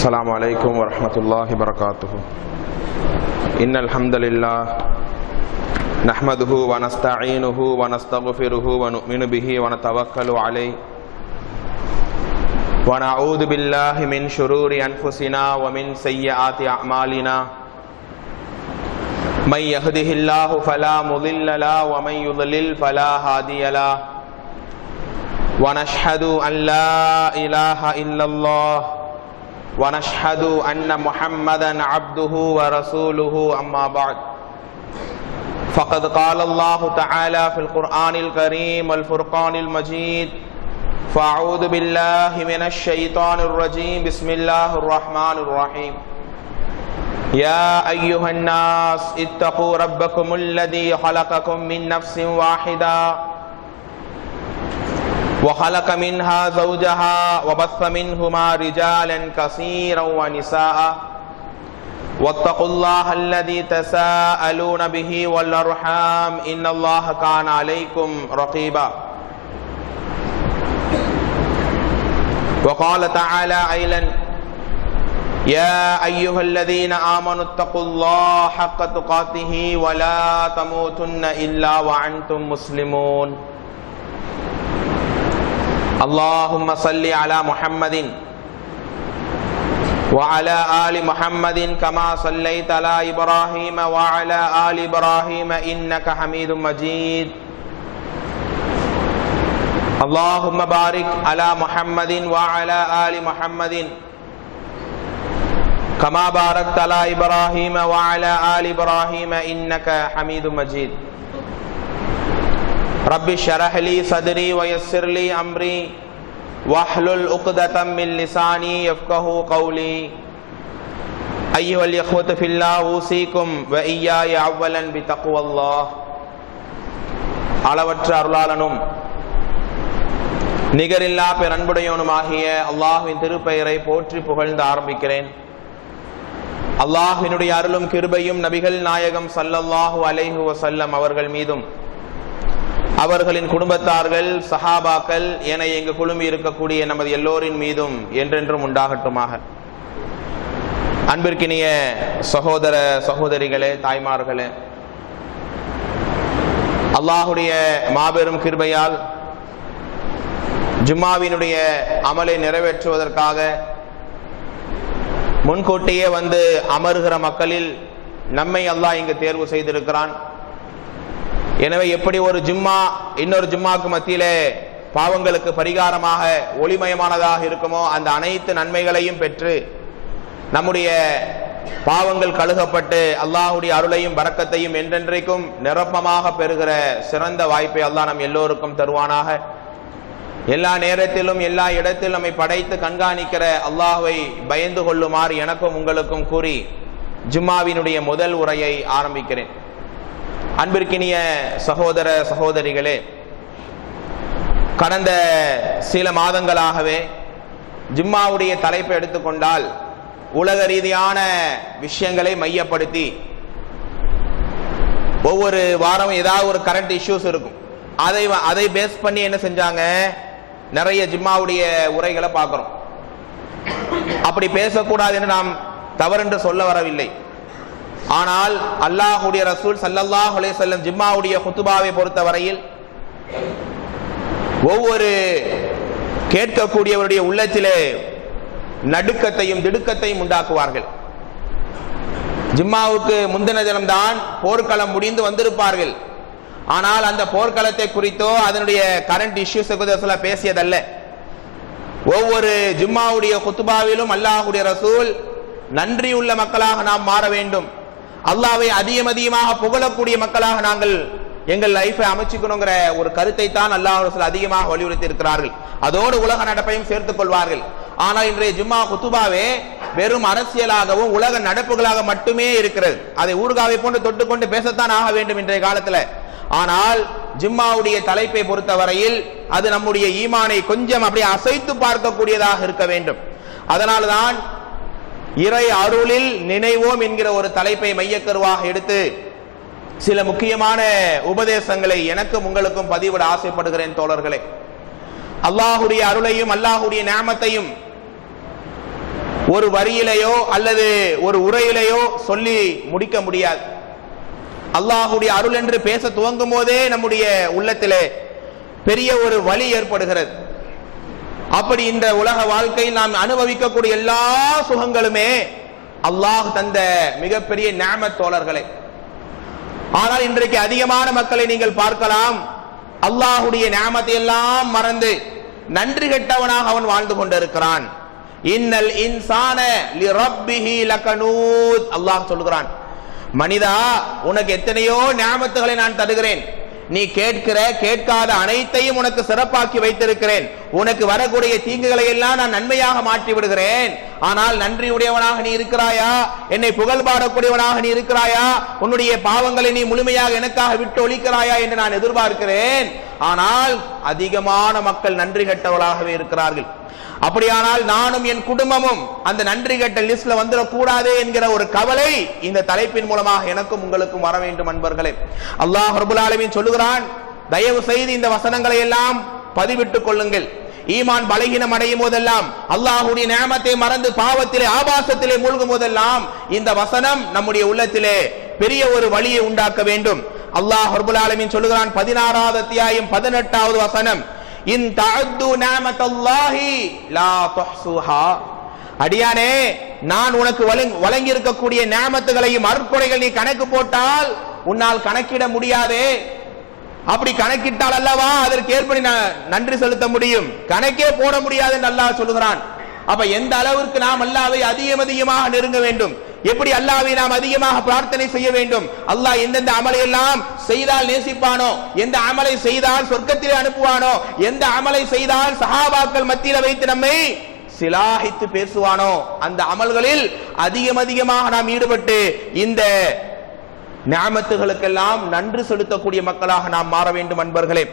السلام عليكم ورحمة الله وبركاته. إن الحمد لله نحمده ونستعينه ونستغفره ونؤمن به ونتوكل عليه ونعوذ بالله من شرور أنفسنا ومن سيئات أعمالنا من يهده الله فلا مضل له ومن يضلل فلا هادي له ونشهد أن لا إله إلا الله ونشهد أن محمدا عبده ورسوله أما بعد فقد قال الله تعالى في القرآن الكريم والفرقان المجيد فأعوذ بالله من الشيطان الرجيم بسم الله الرحمن الرحيم يا أيها الناس اتقوا ربكم الذي خلقكم من نفس واحدة وخلق منها زوجها وبث منهما رجالا كثيرا ونساء واتقوا الله الذي تساءلون به والأرحام إن الله كان عليكم رقيبا وقال تعالى أيضا يا أيها الذين آمنوا اتقوا الله حق تقاته ولا تموتن إلا وأنتم مسلمون اللهم صل على محمد وعلى آل محمد كما صليت على إبراهيم وعلى آل إبراهيم إنك حميد مجيد اللهم بارك على محمد وعلى آل محمد كما باركت على إبراهيم وعلى آل إبراهيم إنك حميد مجيد رب اشرح لي صدري ويسر لي أمري واحلل عقدة من لساني يفقهوا قولي أيها الإخوة في الله أوصيكم وإياي أولا بتقوى الله அளவற்ற அருளாளனும் நிகரில்லா பேரன்புடையவனுமாகிய அல்லாஹ்வின் திருப்பெயரை போற்றி புகழ்ந்து ஆரம்பிக்கிறேன். அல்லாஹ்வினுடைய அருளும் கிருபையும் நபிகள் நாயகம் ஸல்லல்லாஹு அலைஹி வஸல்லம் அவர்கள் மீதும் அவர்களின் குடும்பத்தார்கள் சஹாபாக்கள் என இங்கு குழுமி இருக்கக்கூடிய நமது எல்லோரின் மீதும் என்றென்றும் உண்டாகட்டுமாக. அன்பிற்கினிய சகோதர சகோதரிகளே, தாய்மார்களே, அல்லாஹுடைய மாபெரும் கிருபையால் ஜும்மாவினுடைய அமலை நிறைவேற்றுவதற்காக முன்கூட்டியே வந்து அமர்கிற மக்களில் நம்மை அல்லாஹ் இங்கு தேர்வு செய்திருக்கிறான். எனவே எப்படி ஒரு ஜும்மா இன்னொரு ஜும்மாவுக்கு மத்தியிலே பாவங்களுக்கு பரிகாரமாக ஒளிமயமானதாக இருக்குமோ அந்த அனைத்து நன்மைகளையும் பெற்று நம்முடைய பாவங்கள் கழுகப்பட்டு அல்லாஹுடைய அருளையும் பரக்கத்தையும் என்றென்றைக்கும் நிரப்பமாக பெறுகிற சிறந்த வாய்ப்பை அல்லாஹ் நம் எல்லோருக்கும் தருவானாக. எல்லா நேரத்திலும் எல்லா இடத்திலும் நம்மை படைத்து கண்காணிக்கிற அல்லாஹ்வை பயந்து கொள்ளுமாறு எனக்கும் உங்களுக்கும் கூறி ஜும்மாவினுடைய முதல் உரையை ஆரம்பிக்கிறேன். அன்பிற்கினிய சகோதர சகோதரிகளே, கடந்த சில மாதங்களாகவே ஜும்மாவுடைய தலைப்பை எடுத்துக்கொண்டால் உலக ரீதியான விஷயங்களை மையப்படுத்தி ஒவ்வொரு வாரம் ஏதாவது ஒரு கரண்ட் இஷ்யூஸ் இருக்கும். அதை பேஸ் பண்ணி என்ன செஞ்சாங்க, நிறைய ஜும்மாவுடைய உரைகளை பார்க்கிறோம். அப்படி பேசக்கூடாது என்று நாம் தவறென்று சொல்ல வரவில்லை. ஆனால் அல்லாஹ்வுடைய ரசூல் ஸல்லல்லாஹு அலைஹி வஸல்லம் ஜும்மாவுடைய குத்துபாவை பொறுத்தவரையில் ஒவ்வொரு கேட்கக்கூடியவருடைய உள்ளத்திலே நடுக்கத்தையும் திடுக்கத்தையும் உண்டாக்குவார்கள். ஜும்மாவுக்கு முந்தின தினம்தான் போர்க்களம் முடிந்து வந்திருப்பார்கள். ஆனால் அந்த போர்க்களத்தை குறித்தோ அதனுடைய கரண்ட் இஷ்யூஸ் குறித்தோ பேசியதல்ல. ஒவ்வொரு ஜும்மாவுடைய குத்துபாவிலும் அல்லாஹ்வுடைய ரசூல் நன்றியுள்ள மக்களாக நாம் மாற வேண்டும், அல்லாஹ்வை அதிகமாக புகழக்கூடிய மக்களாக நாங்கள் எங்கள் லைஃபை அமைச்சுக்கணுங்கிற ஒரு கருத்தை தான் அல்லாஹ் ரசூல் அதிகமாக வலியுறுத்தி இருக்கிறார்கள். அதோடு உலக நடப்பையும் சேர்த்துக் கொள்வார்கள். ஆனால் இன்றைய ஜும்மா குத்துபாவே வெறும் அரசியலாகவும் உலக நடப்புகளாக மட்டுமே இருக்கிறது. அதை ஊர்காவை போன்று தொட்டுக்கொண்டு பேசத்தான் ஆக வேண்டும் இன்றைய காலத்துல. ஆனால் ஜும்மாவுடைய தலைப்பை பொறுத்தவரையில் அது நம்முடைய ஈமானை கொஞ்சம் அப்படியே அசைத்து பார்க்கக்கூடியதாக இருக்க வேண்டும். அதனால்தான் இறை அருளில் நினைவோம் என்கிற ஒரு தலைப்பை மையக்கருவாக எடுத்து சில முக்கியமான உபதேசங்களை எனக்கும் உங்களுக்கும் பதிவிட ஆசைப்படுகிறேன். தோழர்களே, அல்லாஹுடைய அருளையும் அல்லாஹுடைய நிஅமத்தையும் ஒரு வரியிலேயோ அல்லது ஒரு உரையிலேயோ சொல்லி முடிக்க முடியாது. அல்லாஹ்வுடைய அருள் என்று பேச துவங்கும் போதே நம்முடைய உள்ளத்திலே பெரிய ஒரு வலி ஏற்படுகிறது. அப்படி இந்த உலக வாழ்க்கையில் நாம் அனுபவிக்கக்கூடிய எல்லா சுகங்களுமே அல்லாஹ் தந்த மிகப்பெரிய நிஅமத் தோழர்களே. ஆனால் இன்றைக்கு அதிகமான மக்களை நீங்கள் பார்க்கலாம், அல்லாஹ்வுடைய நிஅமத்தை எல்லாம் மறந்து நன்றி கெட்டவனாக அவன் வாழ்ந்து கொண்டிருக்கிறான். இன்னல் இன்சான லிரப்பிஹி லகனூத். அல்லாஹ் சொல்கிறான், மனிதா, உனக்கு எத்தனையோ நிஅமத்துகளை நான் தருகிறேன், நீ கேட்காத அனைத்தையும் உனக்கு சிறப்பாக்கி வைத்திருக்கிறேன், உனக்கு வரக்கூடிய தீங்குகளை எல்லாம் நான் நன்மையாக மாற்றி விடுகிறேன். ஆனால் நன்றியுடையவனாக நீ இருக்கிறாயா? என்னை புகழ் பாடக்கூடியவனாக நீ இருக்கிறாயா? உன்னுடைய பாவங்களை நீ முழுமையாக எனக்காக விட்டு ஒழிக்கிறாயா என்று நான் எதிர்பார்க்கிறேன். ஆனால் அதிகமான மக்கள் நன்றி கெட்டவர்களாகவே இருக்கிறார்கள். அப்படியானால் நானும் என் குடும்பமும் அந்த நன்றி கெட்ட லிஸ்ட்ல வந்துடக்கூடாது என்கிற ஒரு கவலை இந்த தலைப்பின் மூலமாக எனக்கும் உங்களுக்கும் வர வேண்டும். அன்பர்களே, அல்லாஹ் ரப்பல் ஆலமீன் சொல்லுகிறான், தயவு செய்து இந்த வசனங்களை எல்லாம் பதிவிட்டுக் கொள்ளுங்கள். ஈமான் பலகீனம் அடையும் போதெல்லாம், அல்லாஹ்வுடைய நிஅமத்தை மறந்து பாவத்திலே ஆபாசத்திலே மூழ்கும் போதெல்லாம் இந்த வசனம் நம்முடைய உள்ளத்திலே பெரிய ஒரு வலியை உண்டாக்க வேண்டும். அல்லாஹ் ரப்பல் ஆலமீன் சொல்லுகிறான், 16வது அத்தியாயம் 18வது வசனம், இன் தஅது நிஅமத்தல்லாஹி லா துஹ்சுஹா. அடியானே, நான் உனக்கு வழங்கி இருக்கக்கூடிய நிஅமத்துகளையும் அருட்கொடைகள் நீ கணக்கு போட்டால் உன்னால் கணக்கிட முடியாதே. அப்படி கணக்கிட்டால் அல்லவா அதற்கு ஏற்படி நன்றி செலுத்த முடியும். கணக்கே போட முடியாது என்று அல்லாஹ் சொல்லுகிறான். அப்ப எந்த அளவிற்கு நாம் அல்லாஹ்வை அதிகமாக நெருங்க வேண்டும், எப்படி அல்லாஹ்வை நாம் அதிகமாக பிரார்த்தனை செய்ய வேண்டும். அல்லாஹ் எந்தெந்த அமலை எல்லாம் செய்தால் நேசிப்பானோ, எந்த அமலை செய்தால் சொர்க்கத்திலே அனுப்புவானோ, எந்த அமலை செய்தால் சஹாபாக்கள் மத்தியில் வைத்து நம்மை சிலாகித்து பேசுவானோ, அந்த அமல்களில் அதிகமாக நாம் ஈடுபட்டு இந்த நிஅமத்துகளுக்கெல்லாம் நன்றி செலுத்தக்கூடிய மக்களாக நாம் மாற வேண்டும். அன்பர்களே,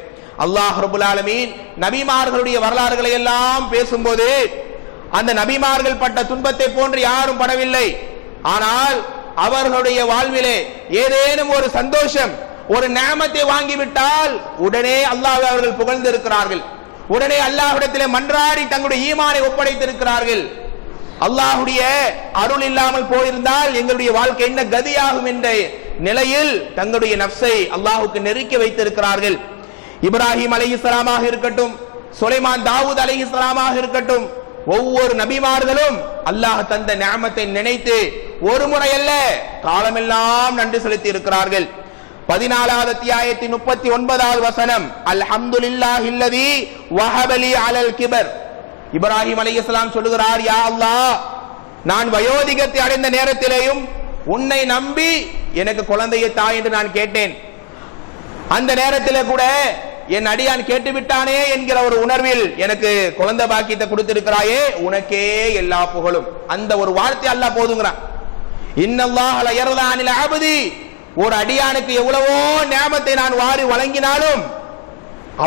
அல்லாஹ் ரப்பல் ஆலமீன் நபிமார்களுடைய வரலாறுகளை எல்லாம் பேசும்போது அந்த நபிமார்கள் பட்ட துன்பத்தை போன்று யாரும் படவில்லை. ஆனால் அவர்களுடைய வாழ்விலே ஏதேனும் ஒரு சந்தோஷம், ஒரு நிஅமத்தை வாங்கிவிட்டால் உடனே அல்லாஹ்வை அவர்கள் புகழ்ந்திருக்கிறார்கள், உடனே அல்லாஹ்விடத்திலே மன்றாடி தங்களுடைய ஈமானை ஒப்படைத்திருக்கிறார்கள். அல்லாஹ்வுடைய அருள் இல்லாமல் போயிருந்தால் எங்களுடைய வாழ்க்கை என்ன கதியாகும் என்ற நிலையில் தங்களுடைய நஃப்ஸை அல்லாஹ்வுக்கு நெருக்கி வைத்திருக்கிறார்கள். இப்ராஹிம் அலைஹிஸ்ஸலாமாக இருக்கட்டும், சுலைமான் தாவூத் அலைஹிஸ்ஸலாமாக இருக்கட்டும், ஒவ்வொரு நபிமார்களும் அல்லாஹ் தந்த நிஅமத்தை நினைத்து ஒரு முறை அல்ல காலமெல்லாம் நன்றி செலுத்தி இருக்கிறார்கள். 14வது அத்தியாயத்தின் 39வது வசனம், அல்ஹம்துலில்லாஹில்லதி வஹபலி அலல் கிபர். இப்ராஹிம் அலைஹிஸ்ஸலாம் சொல்லுகிறார், யா அல்லாஹ், நான் வயோதிகத்தை அடைந்த நேரத்திலேயும் உன்னை நம்பி எனக்கு குழந்தையை தா என்று நான் கேட்டேன். அந்த நேரத்திலே கூட என் அடியான் கேட்டு விட்டானே என்கிற ஒரு உணர்வில் எனக்கு குழந்தை பாக்கியத்தை கொடுத்திருக்கிறாயே, உனக்கே எல்லா புகழும். அந்த ஒரு வார்த்தை அல்லாஹ் போதுங்கிறான். இன்னல்லாஹ லா யர்தா அனில் அப்தி. ஒரு அடியானுக்கு எவ்வளவோ நிஅமத்தை நான் வாரி வழங்கினாலும்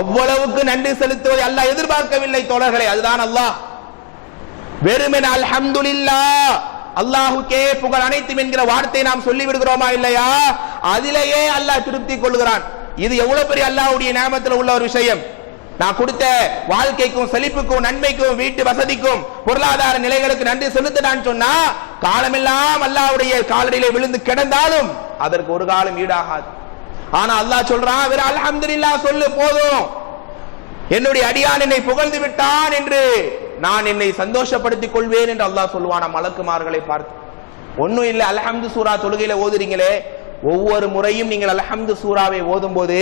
அவ்வளவுக்கு நன்றி செலுத்துவதை அல்லாஹ் எதிர்பார்க்கவில்லை தோழர்களே. அதுதான் அல்லாஹ். வெறுமனே அல்ஹம்துலில்லாஹ், அல்லாஹ்வுக்கே புகழ் அனைத்தும் என்கிற வார்த்தை நாம் சொல்லி விடுகிறோமா இல்லையா? அதிலேயே அல்லாஹ் திருப்தி கொள்கிறான். இது எவ்வளவு பெரிய அல்லாஹ்வுடைய நிஅமத்துல உள்ள ஒரு விஷயம். நான் கொடுத்த வாழ்க்கைக்கும் செழிப்புக்கும் நன்மைக்கும் வீட்டு வசதிக்கும் பொருளாதார நிலைகளுக்கு நன்றி செலுத்தினான்னு சொன்னா காலமெல்லாம் அல்லாஹ்வுடைய காலடியிலே விழுந்து கிடந்தாலும் அதற்கு ஒரு காலம் ஈடாகாது. ஆனா அல்லாஹ் சொல்றான், வேற அல்ஹம்துலில்லாஹ் சொல்லு போதும், என்னுடைய அடியான் என்னை புகழ்ந்து விட்டான் என்று நான் என்னை சந்தோஷப்படுத்திக் கொள்வேன் என்று அல்லாஹ் சொல்லுவான். மலக்குமார்களை பார்த்து, ஒன்னும் இல்ல, அல்ஹம்து சூரா தொழுகையில ஓதுறீங்களே, ஒவ்வொரு முறையும் நீங்கள் அல்ஹம்து சூராவை ஓதும் போது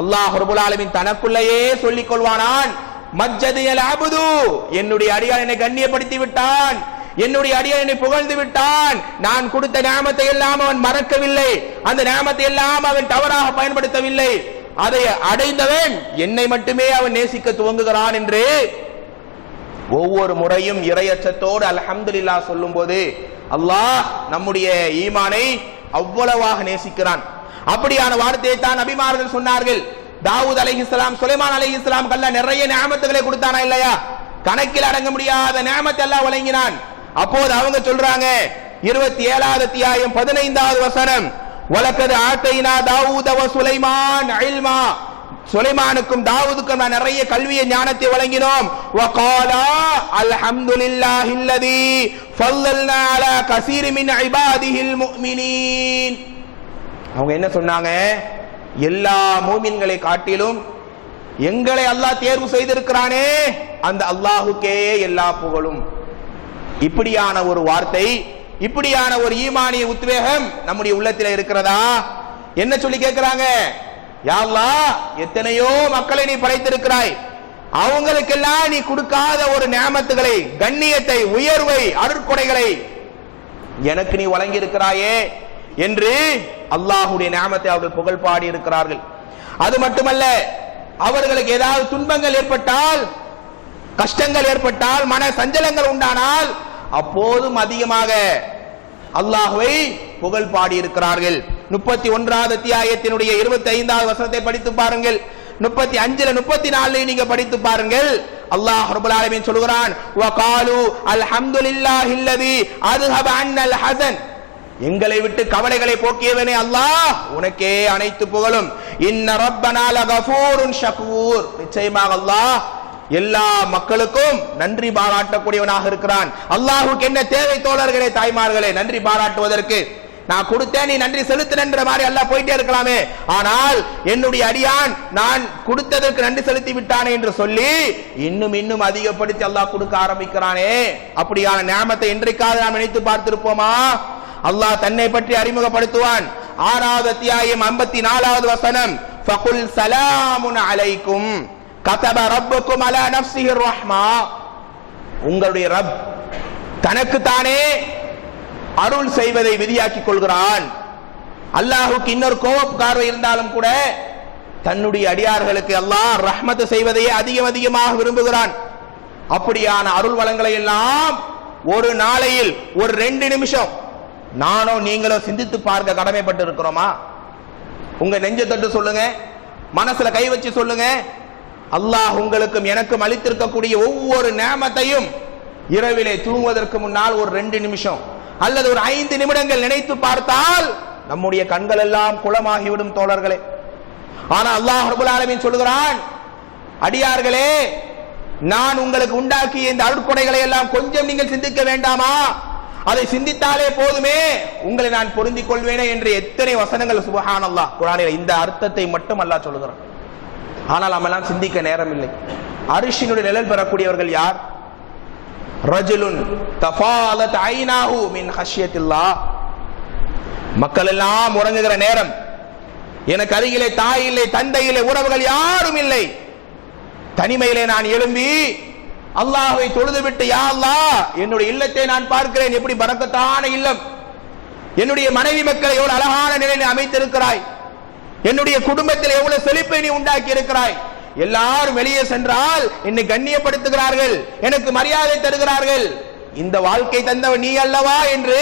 அல்லாஹ் ரப்பல் ஆலமீன் தனக்குள்ளேயே சொல்லிக் கொள்வானான், மஜ்ஜதியல் அப்து, என்னுடைய அடியான் என்னை கண்ணியப்படுத்தி விட்டான், என்னுடைய அடியான் என்னை புகழ்ந்து விட்டான். நான் கொடுத்த நிஅமத்தை எல்லாம் அவன் மறக்கவில்லை, அந்த நிஅமத்தை எல்லாம் அவன் தவறாக பயன்படுத்தவில்லை, அதை அடைந்தவன் என்னை மட்டுமே அவன் நேசிக்க துவங்குகிறான் என்று ஒவ்வொரு முறையும் இறையச்சத்தோடு அல்ஹம்துலில்லாஹ் சொல்லும் போது அல்லாஹ் நம்முடைய ஈமானை அவ்வளவாக நேசிக்கிறான். அப்படியான வார்த்தையை தான் நபிமார்கள் சொன்னார்கள். தாவூத் அலைஹிஸ்ஸலாம், சுலைமான் அலைஹிஸ்ஸலாம் அல்லாஹ் நிறைய நிஅமத்துகளை கொடுத்தானா இல்லையா? கணக்கில் அடங்க முடியாத நிஅமத்தை அல்லாஹ் வழங்கினான். அப்போது அவங்க சொல்றாங்க, 27வது அத்தியாயம் 15வது வசனம், வலக்கது ஆத்தைனா தாவூத வ சுலைமான் இல்மா. சுலைமானுக்கும் தாவூதுக்கும் நான் நிறைய கல்வியை ஞானத்தை வழங்கினோம். வகாலா அல்ஹம்துலில்லாஹில்லதி ஃபல்லல்னா அலா கஸீரி மின் இபாதிஹில் முஃமினீன். அவங்க என்ன சொன்னாங்க? எல்லா மூமின்களை காட்டிலும் எங்களை அல்லாஹ் தேர்வு செய்திருக்கிறானே அந்த அல்லாஹுக்கே எல்லா புகழும். இப்படியான ஒரு வார்த்தை, இப்படியான ஒரு ஈமானிய உத்வேகம் நம்முடைய உள்ளத்தில் இருக்கிறதா? என்ன சொல்லி கேட்கிறாங்க? யா அல்லாஹ், எத்தனையோ மக்களை நீ படைத்திருக்கிறாய், அவங்களுக்கெல்லாம் நீ கொடுக்காத ஒரு நியாமத்துகளை, கண்ணியத்தை, உயர்வை, அருட்கொடைகளை எனக்கு நீ வழங்கி இருக்கிறாயே என்று அல்லாஹுடைய நியாமத்தை அவர்கள் புகழ் பாடி இருக்கிறார்கள். அது மட்டுமல்ல, அவர்களுக்கு ஏதாவது துன்பங்கள் ஏற்பட்டால், கஷ்டங்கள் ஏற்பட்டால், மன சஞ்சலங்கள் உண்டானால் அப்போதும் அதிகமாக அல்லாஹ்வை புகழ் பாடி இருக்கிறார்கள். 31வது அத்தியாயத்தினுடைய 25வது வசனத்தை படித்து பாருங்கள். 35ல 34 நீங்க படித்து பாருங்கள். அல்லாஹ் ரப்பல் ஆலமீன் சொல்கிறான், வகாலு அல்ஹம்துலில்லாஹில்லதி அத்ஹப அன்னல் ஹஸன். எங்களை விட்டு கவலைகளை போக்கியவனே அல்லாஹ், உனக்கே அனைத்து புகழும். இன்ன ரப்பனா லகஃபூருன் ஷகூர். நிச்சயமாக அல்லாஹ் எல்லா மக்களுக்கும் நன்றி பாராட்டக்கூடியவனாக இருக்கிறான். அல்லாஹ்வுக்கு என்ன தேவை தோழர்களே, தாய்மார்களே? நன்றி பாராட்டுவதற்கு நான் கொடுத்தேன், நீ நன்றி செலுத்தின மாதிரி அல்லாஹ் போயிட்டே இருக்கலாமே. ஆனால் என்னுடைய அடியான் நான் கொடுத்ததற்கு நன்றி செலுத்தி விட்டானே என்று சொல்லி இன்னும் இன்னும் அதிகப்படுத்தி அல்லாஹ் கொடுக்க ஆரம்பிக்கிறானே. அப்படியான நியாமத்தை இன்றைக்காவது நாம் நினைத்து பார்த்திருப்போமா? அல்லாஹ் தன்னை பற்றி அறிமுகப்படுத்துவான். 6வது அத்தியாயம் 54வது வசனம், ஃபகுல் ஸலாமுன் அலைக்கும் கதப ரப்புக்கும் அலா நஃப்ஸிஹிர் ரஹ்மா. உங்களுடைய ரப் தனக்கு தானே அருள் செய்வதை விதியாக்கிக் கொள்கிறான். அல்லாஹுக்கு இன்னொரு கோபக்காரர் இருந்தாலும் கூட தன்னுடைய அடியார்களுக்கு அல்லாஹ் ரஹ்மத் செய்வதையே அதிகமாக விரும்புகிறான். அப்படியான அருள் வளங்களை எல்லாம் ஒரு நாளையில் ஒரு 2 நிமிஷம் நானோ நீங்களோ சிந்தித்து பார்க்க கடமைப்பட்டு இருக்கிறோமா? உங்க நெஞ்ச தொட்டு சொல்லுங்க, மனசுல கை வச்சு சொல்லுங்க. அல்லாஹ் உங்களுக்கும் எனக்கும் அளித்திருக்கக்கூடிய ஒவ்வொரு நியாமத்தையும் இரவிலே தூங்குவதற்கு முன்னால் ஒரு 2 நிமிஷம் அல்லது ஒரு 5 நிமிடங்கள் நினைத்து பார்த்தால் நம்முடைய கண்கள் எல்லாம் குளமாகிவிடும் தோழர்களே. ஆனா அல்லாஹ் ரப்பல் ஆலமீன் சொல்கிறான், அடியார்களே, நான் உங்களுக்கு உண்டாக்கிய இந்த அருட்கொடைகளை எல்லாம் கொஞ்சம் நீங்கள் சிந்திக்க வேண்டாமா? அதை சிந்தித்தாலே போதுமே, உங்களை நான் பொருந்திக் கொள்வேனே என்று எத்தனை வசனங்கள் சுப்ஹானல்லாஹ் குர்ஆனில் இந்த அர்த்தத்தை மட்டும் அல்லாஹ் சொல்கிறான். ஆனால் நம்மெல்லாம் சிந்திக்க நேரம் இல்லை. அரிஷினுடைய நிழல் பெறக்கூடியவர்கள் யார்? ரஜுலுன் தஃபாலத் ஐனாஹு மின் ஹஷ்யத்தில்லாஹ். மக்கள் எல்லாம் உறங்குகிற நேரம், எனக்கு அருகிலே தாய் இல்லை, தந்தை இல்லை, உறவுகள் யாரும் இல்லை. தனிமையிலே நான் எழும்பி அல்லாஹ்வை தொழுதுவிட்டு, யா அல்லாஹ், என்னுடைய இல்லத்தை நான் பார்க்கிறேன், எப்படி பரக்கத்தான இல்லம், என்னுடைய மனைவி மக்களை எவ்வளவு அழகான நிலையில் அமைத்திருக்கிறாய், என்னுடைய குடும்பத்தில் எவ்வளவு செழிப்பை நீ உண்டாக்கி இருக்கிறாய். எல்லாரும் வெளியே சென்றால் என்னை கண்ணியப்படுத்துகிறார்கள், எனக்கு மரியாதை தருகிறார்கள். இந்த வாழ்க்கை தந்தவன் நீ அல்லவா என்று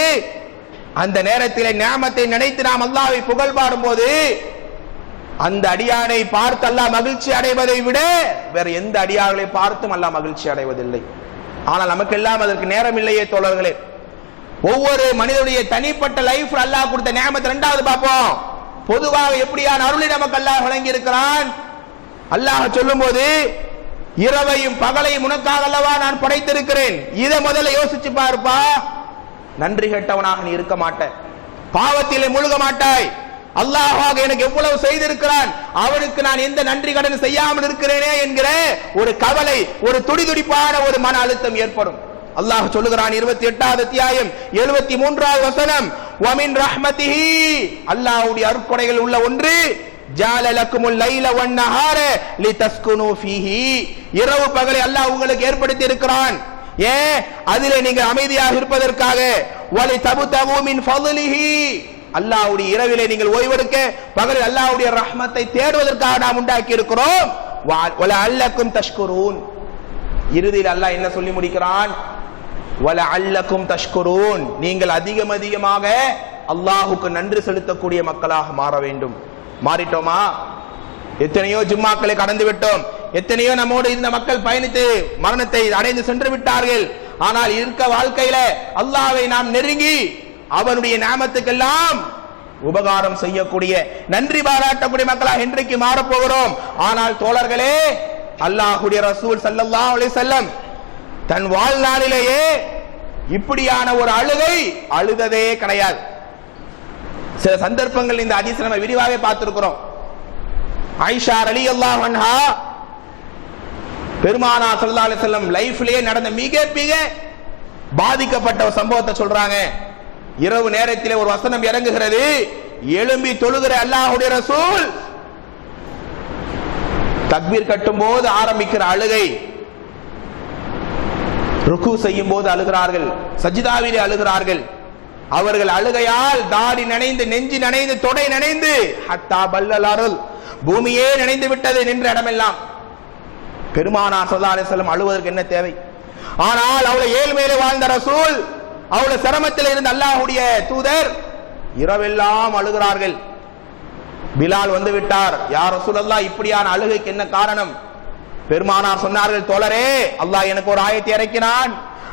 அந்த நேரத்தில் நியாமத்தை நினைத்து நாம் அல்லாஹ்வை புகழ் பாடும் போது அந்த அடியானை பார்த்து அல்லாஹ் மகிழ்ச்சி அடைவதை விட வேற எந்த அடியார்களை பார்த்தும் அல்லாஹ் மகிழ்ச்சி அடைவதில்லை. ஆனால் நமக்கெல்லாம் அதற்கு நேரம் இல்லையே தோழர்களே. ஒவ்வொரு மனிதனுடைய தனிப்பட்ட லைஃப்ல அல்லாஹ் கொடுத்த நியாமத்தை 2வது பார்ப்போம். பொதுவாக எப்படியான அருளை நமக்கு அல்லாஹ் வழங்கி இருக்கிறான். அல்லாஹ் சொல்லும் போது, இரவையும் பகலையும் உனக்காக அல்லவா நான் படைத்திருக்கிறேன், இதை முதல்ல யோசிச்சு பார்ப்பா. நன்றி கெட்டவனாக நீ இருக்க மாட்டாய், பாவத்திலே முழுக மாட்டாய். அல்லாஹ்வாக எனக்கு எவ்வளவு செய்திருக்கிறான், அவனுக்கு நான் எந்த நன்றி கடன் செய்யாமல் இருக்கிறேனே என்கிற ஒரு கவலை, ஒரு துடிதுடிப்பான ஒரு மன அழுத்தம் ஏற்படும். அல்லாஹ் சொல்லுகிறான் 28வது அத்தியாயம் 73வது வசனம், வமின் ரஹ்மத்திஹி, அல்லாஹ்வுடைய அருட்கொடைகள் உள்ள ஒன்று, ஜால லக்குமுல் லைல வன் நஹார லிதஸ்குனு ஃபீஹி, இரவு பகலை அல்லாஹ் உங்களுக்கு ஏற்படுத்தி இருக்கிறான். ஏன்? அதிலே நீங்கள் அமைதியாக இருப்பதற்காக. வலி தபுதகு மின் ஃபضலிஹி, அல்லாஹ்வுடைய இரவிலே நீங்கள் ஓய்வெடுக்க, பகலில் அல்லாஹ்வுடைய ரஹ்மத்தை தேடுவதற்காக நாம் உண்டாக்கி இருக்கிறோம். வலஅல்லக்கும் தஷ்குரூன், இறுதியில் அல்லாஹ் என்ன சொல்லி முடிக்கிறான்? வலஅல்லக்கும் தஷ்குரூன், நீங்கள் அதிகமாக அல்லாஹ்வுக்கு நன்றி செலுத்தக்கூடிய மக்களாக மாற வேண்டும். மாறிட்டோமா? எத்தனையோ ஜும்மாக்களை கடந்து விட்டோம், எத்தனையோ நம்மோடு இந்த மக்கள் பயணித்து மரணத்தை அடைந்து சென்று விட்டார்கள். ஆனால் இருக்க வாழ்க்கையில அல்லாஹ்வை நாம் நெருங்கி அவனுடைய நியாமத்துக்கெல்லாம் உபகாரம் செய்யக்கூடிய, நன்றி பாராட்டக்கூடிய மக்களாக இன்றைக்கு மாறப்போகிறோம். ஆனால் தோழர்களே, அல்லாஹ்வுடைய ரசூல் ஸல்லல்லாஹு அலைஹி வஸல்லம் தன் வாழ்நாளிலேயே இப்படியான ஒரு அழுகை அழுததே கிடையாது. சில சந்தர்ப்பங்கள் இந்த ஹதீஸ் நம்ம விரிவாக பார்த்திருக்கிறோம். ஆயிஷா ரலியல்லாஹு அன்ஹா பெருமானார் ஸல்லல்லாஹு அலைஹி வஸல்லம் லைஃப்லயே நடந்த மிக மிக பாதிக்கப்பட்ட ஒரு சம்பவத்தை சொல்றாங்க. இரவு நேரத்திலே ஒரு வசனம் இறங்குகிறது. எழும்பி தொழுகிற அல்லாஹ்வுடைய ரசூல் தக்பீர் கட்டும் போது ஆரம்பிக்கிற அழுகை, ருக்கு செய்யும் போது அழுகிறார்கள், சஜிதாவிலே அழுகிறார்கள். அவர்கள் அழுகையால் தாடி நனைந்து, நெஞ்சு நனைந்து, தொடை நனைந்து, ஹத்தா பல்லல் அருள், பூமியே நனைந்து விட்டது நின்ற இடமெல்லாம். பெருமானார் ஸல்லல்லாஹு அலைஹி வஸல்லம் அழுவதற்கு என்ன தேவை? ஆனால் அவ்வளவு ஏழ்மையிலே வாழ்ந்த ரசூல், அவ்வளவு சிரமத்தில் இருந்த அல்லாஹ்வுடைய தூதர் இரவெல்லாம் அழுகிறார்கள். பிலால் வந்து விட்டார். யா ரசூலல்லாஹ், இப்படியான அழுகைக்கு என்ன காரணம்? பெருமானார் சொன்னார்கள், தோழரே, அல்லாஹ் எனக்கு ஒரு ஆயத்தை இறக்கினான்.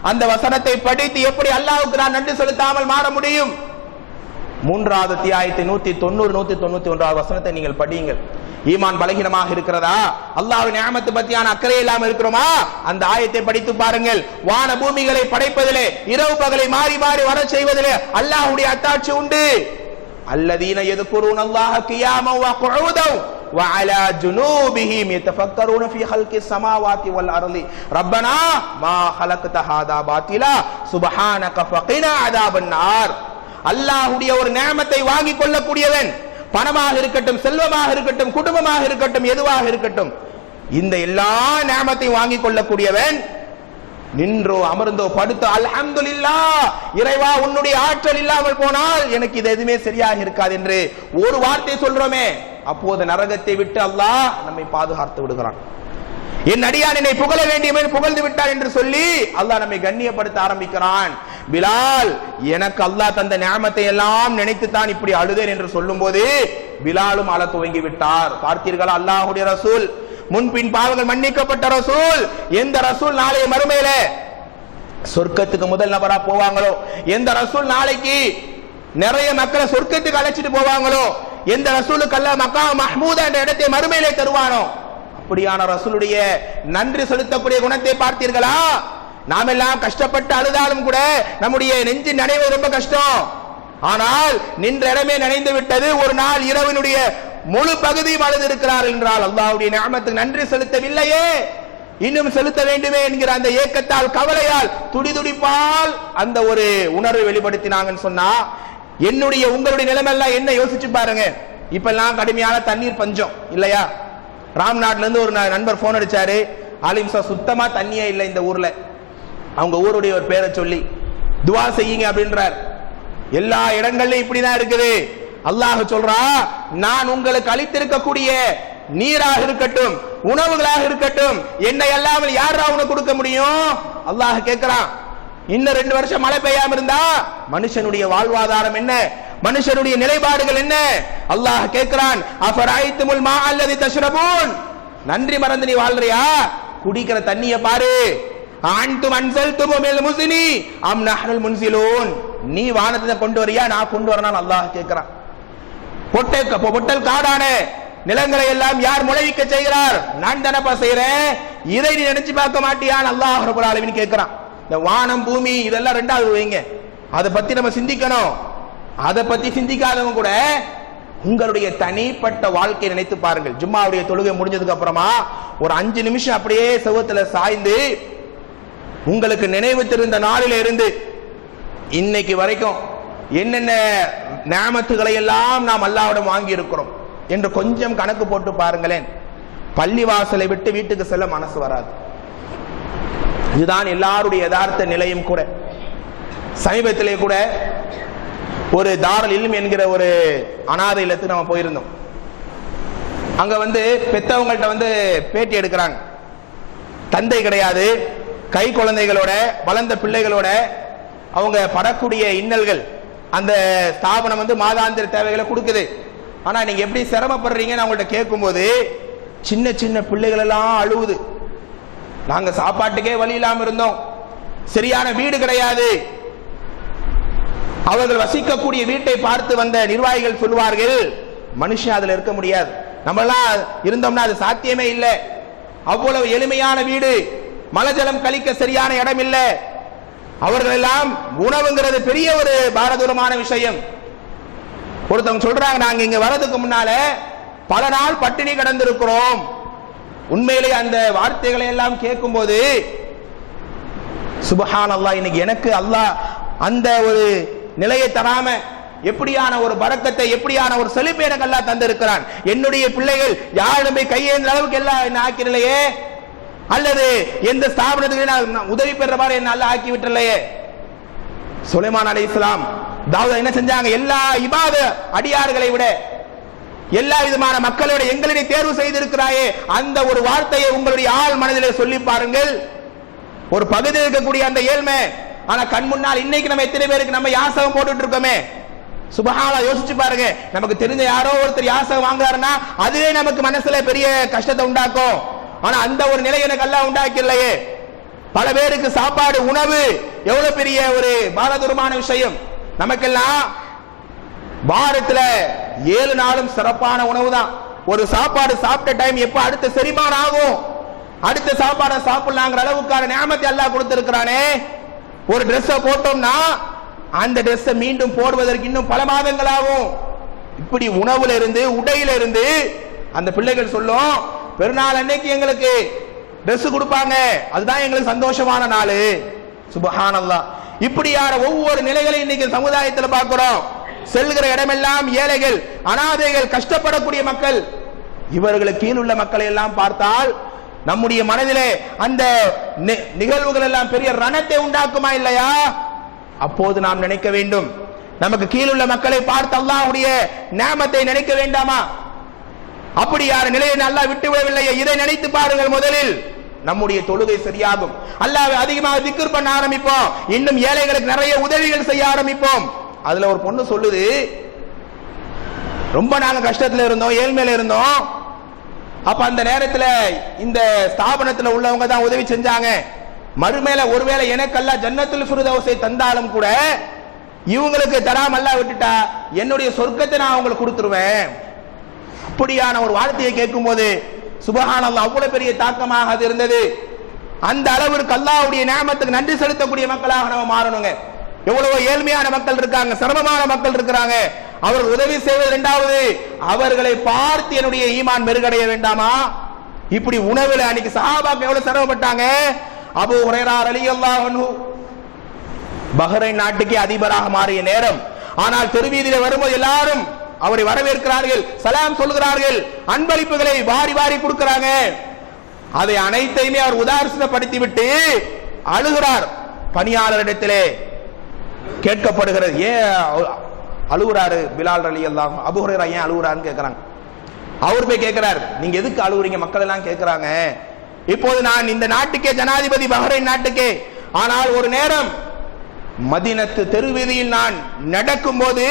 அந்த வசனத்தை படித்து எப்படி அல்லாஹ்வுக்கு நான் நன்றி செலுத்தாமல் மாற முடியும்? 3வது அத்தியாயத்தை 190 191வது வசனத்தை நீங்கள் படியுங்கள். ஈமான் பலகீனமாக இருக்கிறதா? அல்லாஹ்வின் நிஅமத்து பத்தியான அக்கறை இல்லாமல் இருக்கிறோமா? அந்த ஆயத்தை படித்து பாருங்கள். வான பூமிகளை படைப்பதிலே, இரவு பகலை மாறி மாறி வர செய்வதிலே அல்லாஹ்வுடைய அத்தாட்சி உண்டு. அல்லதீன யذكرون الله قياما وقعودا وعلى جنوبهم يتفكرون في خلق السماوات والارض ربنا ما خلقت هذا باطلا سبحانك فقنا عذاب النار. அல்லாஹ்வுடைய ஒரு நிஅமத்தை வாங்கி கொள்ளக்கூடியவன், பணமாக இருக்கட்டும், செல்வமாக இருக்கட்டும், குடும்பமாக இருக்கட்டும், எதுவாக இருக்கட்டும், இந்த எல்லா நிஅமத்தையும் வாங்கி கொள்ளக்கூடியவன் நின்றோ அமர்ந்தோ படுத்தோ அல்ஹம்துலில்லாஹ், இறைவா உன்னுடைய ஆற்றல் இல்லாமல் போனால் எனக்கு இது எதுவுமே சரியாக இருக்காது என்று ஒரு வார்த்தை சொல்றோமே, அப்போது நரகத்தை விட்டு அல்லாஹ் நம்மை பாதுகாத்து விடுகிறான். என் அடியான் என்னை புகழ வேண்டியவன் புகழ்ந்து விட்டார் என்று சொல்லி அல்லாஹ் நம்மை கண்ணியப்படுத்த ஆரம்பிக்கிறான். பிலால், எனக்கு அல்லாஹ் தந்த நிஅமத்தை எல்லாம் நினைத்து தான் இப்படி அழுதேன் என்று சொல்லும் போது பிலாலும் அழ துவங்கி விட்டார். பார்த்தீர்களா, அல்லாஹ்வுடைய ரசூல், முன்பின் பாவங்கள் மன்னிக்கப்பட்ட ரசூல், எந்த ரசூல் நாளைய மறுமையில சொர்க்கத்துக்கு முதல் நபரா போவாங்களோ, எந்த ரசூல் நாளைக்கு நிறைய மக்களை சொர்க்கத்துக்கு அழைச்சிட்டு போவாங்களோ, எந்த ரசூலுக்கு அல்லாஹ் மக்காம் மஹ்மூதா என்ற இடத்தை மறுமையிலே தருவானோ, அப்படியான ரசூலுடைய நன்றி செலுத்தக்கூடிய குணத்தை பார்த்தீர்களா? நாம் எல்லாம் கஷ்டப்பட்டு அழுதாலும் கூட நம்முடைய நெஞ்சு நனைவது ரொம்ப கஷ்டம். ஆனால் நின்ற இடமே நனைந்து விட்டது. ஒரு நாள் இரவினுடைய முழு பகுதியும் அழுது இருக்கிறார் என்றால் அல்லாஹ்வுடைய நிஅமத்துக்கு நன்றி செலுத்தவில்லையே, இன்னும் செலுத்த வேண்டுமே என்கிற அந்த ஏக்கத்தால், கவலையால், துடிதுடிப்பால் அந்த ஒரு உணர்வை வெளிப்படுத்தினாங்கன்னு சொன்னா, என்னுடைய உங்களுடைய நிலைமை எல்லாம் என்ன யோசிச்சு பாருங்க. இப்பெல்லாம் கடுமையான தண்ணீர் பஞ்சம் இல்லையா? ராம்நாட்ல இருந்து ஒரு நண்பர் போன் அடிச்சாரு, ஆலிம் சார் சுத்தமா தண்ணியே இல்லை இந்த ஊர்ல, அவங்க ஊருடைய ஒரு பேரை சொல்லி துவா செய்யுங்க அப்படின்றார். எல்லா இடங்கள்லயும் இப்படிதான் இருக்குது. அல்லாஹ் சொல்றா, நான் உங்களுக்கு அளித்திருக்கக்கூடிய நீராக இருக்கட்டும், உணவுகளாக இருக்கட்டும், என்னை அல்லாமல் யாரா உனக்கு கொடுக்க முடியும்? அல்லாஹ் கேட்கிறான். இன்னும் 2 வருஷம் மழை பெய்யாம இருந்தா மனுஷனுடைய வாழ்வாதாரம் என்ன? மனுஷனுடைய நிலைப்பாடுகள் என்ன? அல்லாஹ் கேட்கிறான், அஃபரைத்துமுல் மா அல்லதி தஷ்ரபூன், நன்றி மறந்து நீ வாழ்றியா? குடிக்கிற தண்ணியை பாரு. அன்தும் அன்சல்துமு மில் முஸ்னி அம் நஹ்னுல் முன்சிலூன், நீ வானத்தை கொண்டு வரியா நான் கொண்டு வரணும்? அல்லாஹ் கேட்கிறான். பொட்டல் காடான நிலங்களை எல்லாம் யார் முளைவிக்க செய்கிறார்? நான் தானப்பா செய்யறேன். இதை நீ நினைச்சு பார்க்க மாட்டியான்? அல்லாஹ் ரப்பல் ஆலமீன் கேட்கிறான். இந்த வானம் பூமி இதெல்லாம் 2வது வைங்க, அதை பத்தி நம்ம சிந்திக்கணும். அதை பத்தி சிந்திக்காதவங்க கூட உங்களுடைய தனிப்பட்ட வாழ்க்கையை நினைத்து பாருங்கள். ஜும்மாவுடைய தொழுகை முடிஞ்சதுக்கு அப்புறமா ஒரு 5 நிமிஷம் அப்படியே செவத்துல சாய்ந்து உங்களுக்கு நினைவு தெரிந்த நாளில இருந்து இன்னைக்கு வரைக்கும் என்னென்ன நிஅமத்துகளை எல்லாம் நாம் அல்லாஹ்விடம் வாங்கி இருக்கிறோம் என்று கொஞ்சம் கணக்கு போட்டு பாருங்களேன். பள்ளிவாசலை விட்டு வீட்டுக்கு செல்ல மனசு வராது. இதுதான் எல்லாருடைய யதார்த்த நிலையும் கூட. சமீபத்திலே கூட ஒரு தாருல் இல்ம் என்கிற ஒரு அனாதை இல்லத்துக்கு நம்ம போயிருந்தோம். அங்க பெத்தவங்கள்ட்ட பேட்டி எடுக்கிறாங்க. தந்தை கிடையாது, கை குழந்தைகளோட, வளர்ந்த பிள்ளைகளோட அவங்க படக்கூடிய இன்னல்கள், அந்த ஸ்தாபனம் மாதாந்திர தேவைகளை கொடுக்குது. ஆனா நீங்க எப்படி சிரமப்படுறீங்கன்னு அவங்கள்ட்ட கேட்கும்போது சின்ன சின்ன பிள்ளைகள் எல்லாம் அழுவுது. நாங்க சாப்பாட்டுக்கே வழி இல்லாம இருந்தோம், சரியான வீடு கிடையாது. அவர்கள் வசிக்கக்கூடிய வீட்டை பார்த்து வந்த நிர்வாகிகள் சொல்வார்கள், மனுஷன் அதுல இருக்க முடியாது, நம்மளாம் இருந்தோம்னா அது சாத்தியமே இல்லை. அவ்வளவு எளிமையான வீடு, மலஜலம் கழிக்க சரியான இடம் இல்லை, அவர்கள் எல்லாம் உணவுங்கிறது பெரிய ஒரு பாரதூரமான விஷயம். ஒருத்தவங்க சொல்றாங்க, நாங்க இங்க வரதுக்கு முன்னால பல நாள் பட்டினி கிடந்திருக்கிறோம். உண்மையிலேயே அந்த வார்த்தைகளை எல்லாம் கேட்கும் போது சுப்ஹானல்லாஹ், இன்னைக்கு எனக்கு அல்லாஹ் அந்த ஒரு நிலையை தராம எப்படியான ஒரு பரக்கத்தை, எப்படியான ஒரு செழிப்பை எனக்கு அல்லாஹ் தந்திருக்கிறான். என்னுடைய பிள்ளைகள் யாருமே கையேந்த அளவுக்கு எல்லாம் என்ன ஆக்கிரலையே, அல்லது எந்த ஸ்தாபனத்துக்கு நான் உதவி பெற மாதிரி என்ன அல்லாஹ் ஆக்கி விட்டலையே. சுலைமான் அலைஹிஸ்ஸலாம் தாவூத் என்ன செஞ்சாங்க, எல்லா இபாத அடியார்களை விட, எல்லா விதமான மக்களோட எங்களை தேர்வு செய்திருக்கிறாயே, அந்த ஒரு வார்த்தையை உங்களுடைய ஆள் மனதிலே சொல்லி பாருங்கள். ஒரு பகுதியில் இருக்கக்கூடிய அந்த ஏழ்மை, ஆனா கண் முன்னால் இன்னைக்கு நம்ம எத்தனை பேருக்கு நம்ம யாசகம் போட்டுட்டு இருக்கோமே. சுபஹானல்லாஹ், யோசிச்சு பாருங்க. நமக்கு தெரிஞ்ச யாரோ ஒருத்தர் யாசகம் வாங்குறாருன்னா அதுவே நமக்கு மனசுல பெரிய கஷ்டத்தை உண்டாக்கும். ஆனா அந்த ஒரு நிலை எனக்கு அல்லாஹ் உண்டாக்கலையே. பல பேருக்கு சாப்பாடு, உணவு எவ்வளவு பெரிய ஒரு பாரதூரமான விஷயம். நமக்கெல்லாம் வாரத்துல 7 நாளும் சிறப்பான உணவு தான். ஒரு சாப்பாடு சாப்பிட்ட டைம் எப்ப அடுத்த செரிமானம் ஆகும், அடுத்த சாப்பாடை சாப்பிடலாங்கிற அளவுக்கான நியமத்தை அல்லாஹ் கொடுத்திருக்கிறானே. ஒரு Dress போட்டோம்னா அந்த Dress மீண்டும் போடுவதற்கு இன்னும் பல மாதங்கள் ஆகும். இப்படி உணவுல இருந்து, உடையில இருந்து அந்த பிள்ளைகள் சொல்லும், பெருநாள் அன்னைக்கு எங்களுக்கு Dress கொடுப்பாங்க, அதுதான் எங்களுக்கு சந்தோஷமான நாள். சுப்ஹானல்லாஹ், இப்படியான ஒவ்வொரு நிலைகளையும் இன்னைக்கு சமுதாயத்தில் பார்க்கிறோம். செல்கிற இடமெல்லாம் ஏழைகள், அனாதைகள், கஷ்டப்படக்கூடிய மக்கள். இவர்களுக்கு கீழ் உள்ள மக்களை எல்லாம் பார்த்தால் நம்முடைய மனதிலே அந்த நிகழ்வுகள் எல்லாம் பெரிய ரணத்தை உண்டாக்குமா இல்லையா? அப்போது நாம் நினைக்க வேண்டும், நமக்கு கீழுள்ள மக்களை பார்த்து அல்லாஹ்வுடைய நியமத்தை நினைக்க வேண்டாமா? அப்படி யார் நிலையை அல்லாஹ் விட்டு விடவில்லையே, இதை நினைத்து பாருங்கள். முதலில் நம்முடைய தொழுகை சரியாகும். அல்லாஹ்வை அதிகமாக திக்ர் பண்ண ஆரம்பிப்போம். இன்னும் ஏழைகளுக்கு நிறைய உதவிகள் செய்ய ஆரம்பிப்போம். அதுல ஒரு பொண்ணு சொல்லுது, ரொம்ப நாங்க கஷ்டத்துல இருந்தோம், ஏழ்மையில இருந்தோம். அப்ப அந்த நேரத்துல இந்த ஸ்தாபனத்துல உள்ளவங்க தான் உதவி செஞ்சாங்க. மறுமையில ஒருவேளை எனக்கு அல்லாஹ் ஜன்னத்துல் ஃபிர்தௌஸை தந்தாலும் கூட இவங்களுக்கு தராம அல்லாஹ் விட்டுட்டா என்னுடைய சொர்க்கத்தை நான் அவங்களுக்கு கொடுத்துருவேன். அப்படியான ஒரு வார்த்தையை கேட்கும் போது சுப்ஹானல்லாஹ், அவ்வளவு பெரிய தாக்கமாக அது இருந்தது. அந்த அளவிற்கு அல்லாஹ்வுடைய நியமத்துக்கு நன்றி செலுத்தக்கூடிய மக்களாக நம்ம மாறணுங்க. எவ்வளவு ஏழ்மையான மக்கள் இருக்காங்க, சிரமமான மக்கள் இருக்கிறாங்க. அவர்கள் உதவி செய்வது இரண்டாவது, அவர்களை பார்த்து என்னுடைய ஈமான் மெருகடைய வேண்டாமா? இப்படி உணவுல அன்னைக்கு சஹாபாக்கள் எவ்வளவு சிரமப்பட்டாங்க. அபூ ஹுரைரா ரலியல்லாஹு அன்ஹு பஹ்ரைன் நாட்டுக்கே அதிபராக மாறிய நேரம், ஆனால் தெருவீதியில வரும்போது எல்லாரும் அவரை வரவேற்கிறார்கள், சலாம் சொல்கிறார்கள், அன்பளிப்புகளை வாரி வாரி கொடுக்கிறாங்க. அதை அனைத்தையுமே அவர் உதாரணப்படுத்தி விட்டு அழுகிறார். பணியாளரிடத்திலே கேட்கப்படுகிறது, ஏன் அழுகுறாரு பிலால் ரலியல்லாஹு, அபூ ஹுரைரா ஏன் அழுகுறாருன்னு கேட்கிறாங்க. அவர் போய் கேட்கிறார், நீங்க எதுக்கு அழுகுறீங்க? மக்கள் எல்லாம் கேட்கிறாங்க. இப்போது நான் இந்த நாட்டுக்கே ஜனாதிபதி, பஹ்ரைன் நாட்டுக்கே. ஆனால் ஒரு நேரம் மதீனத்து தெருவீதியில் நான் நடக்கும் போது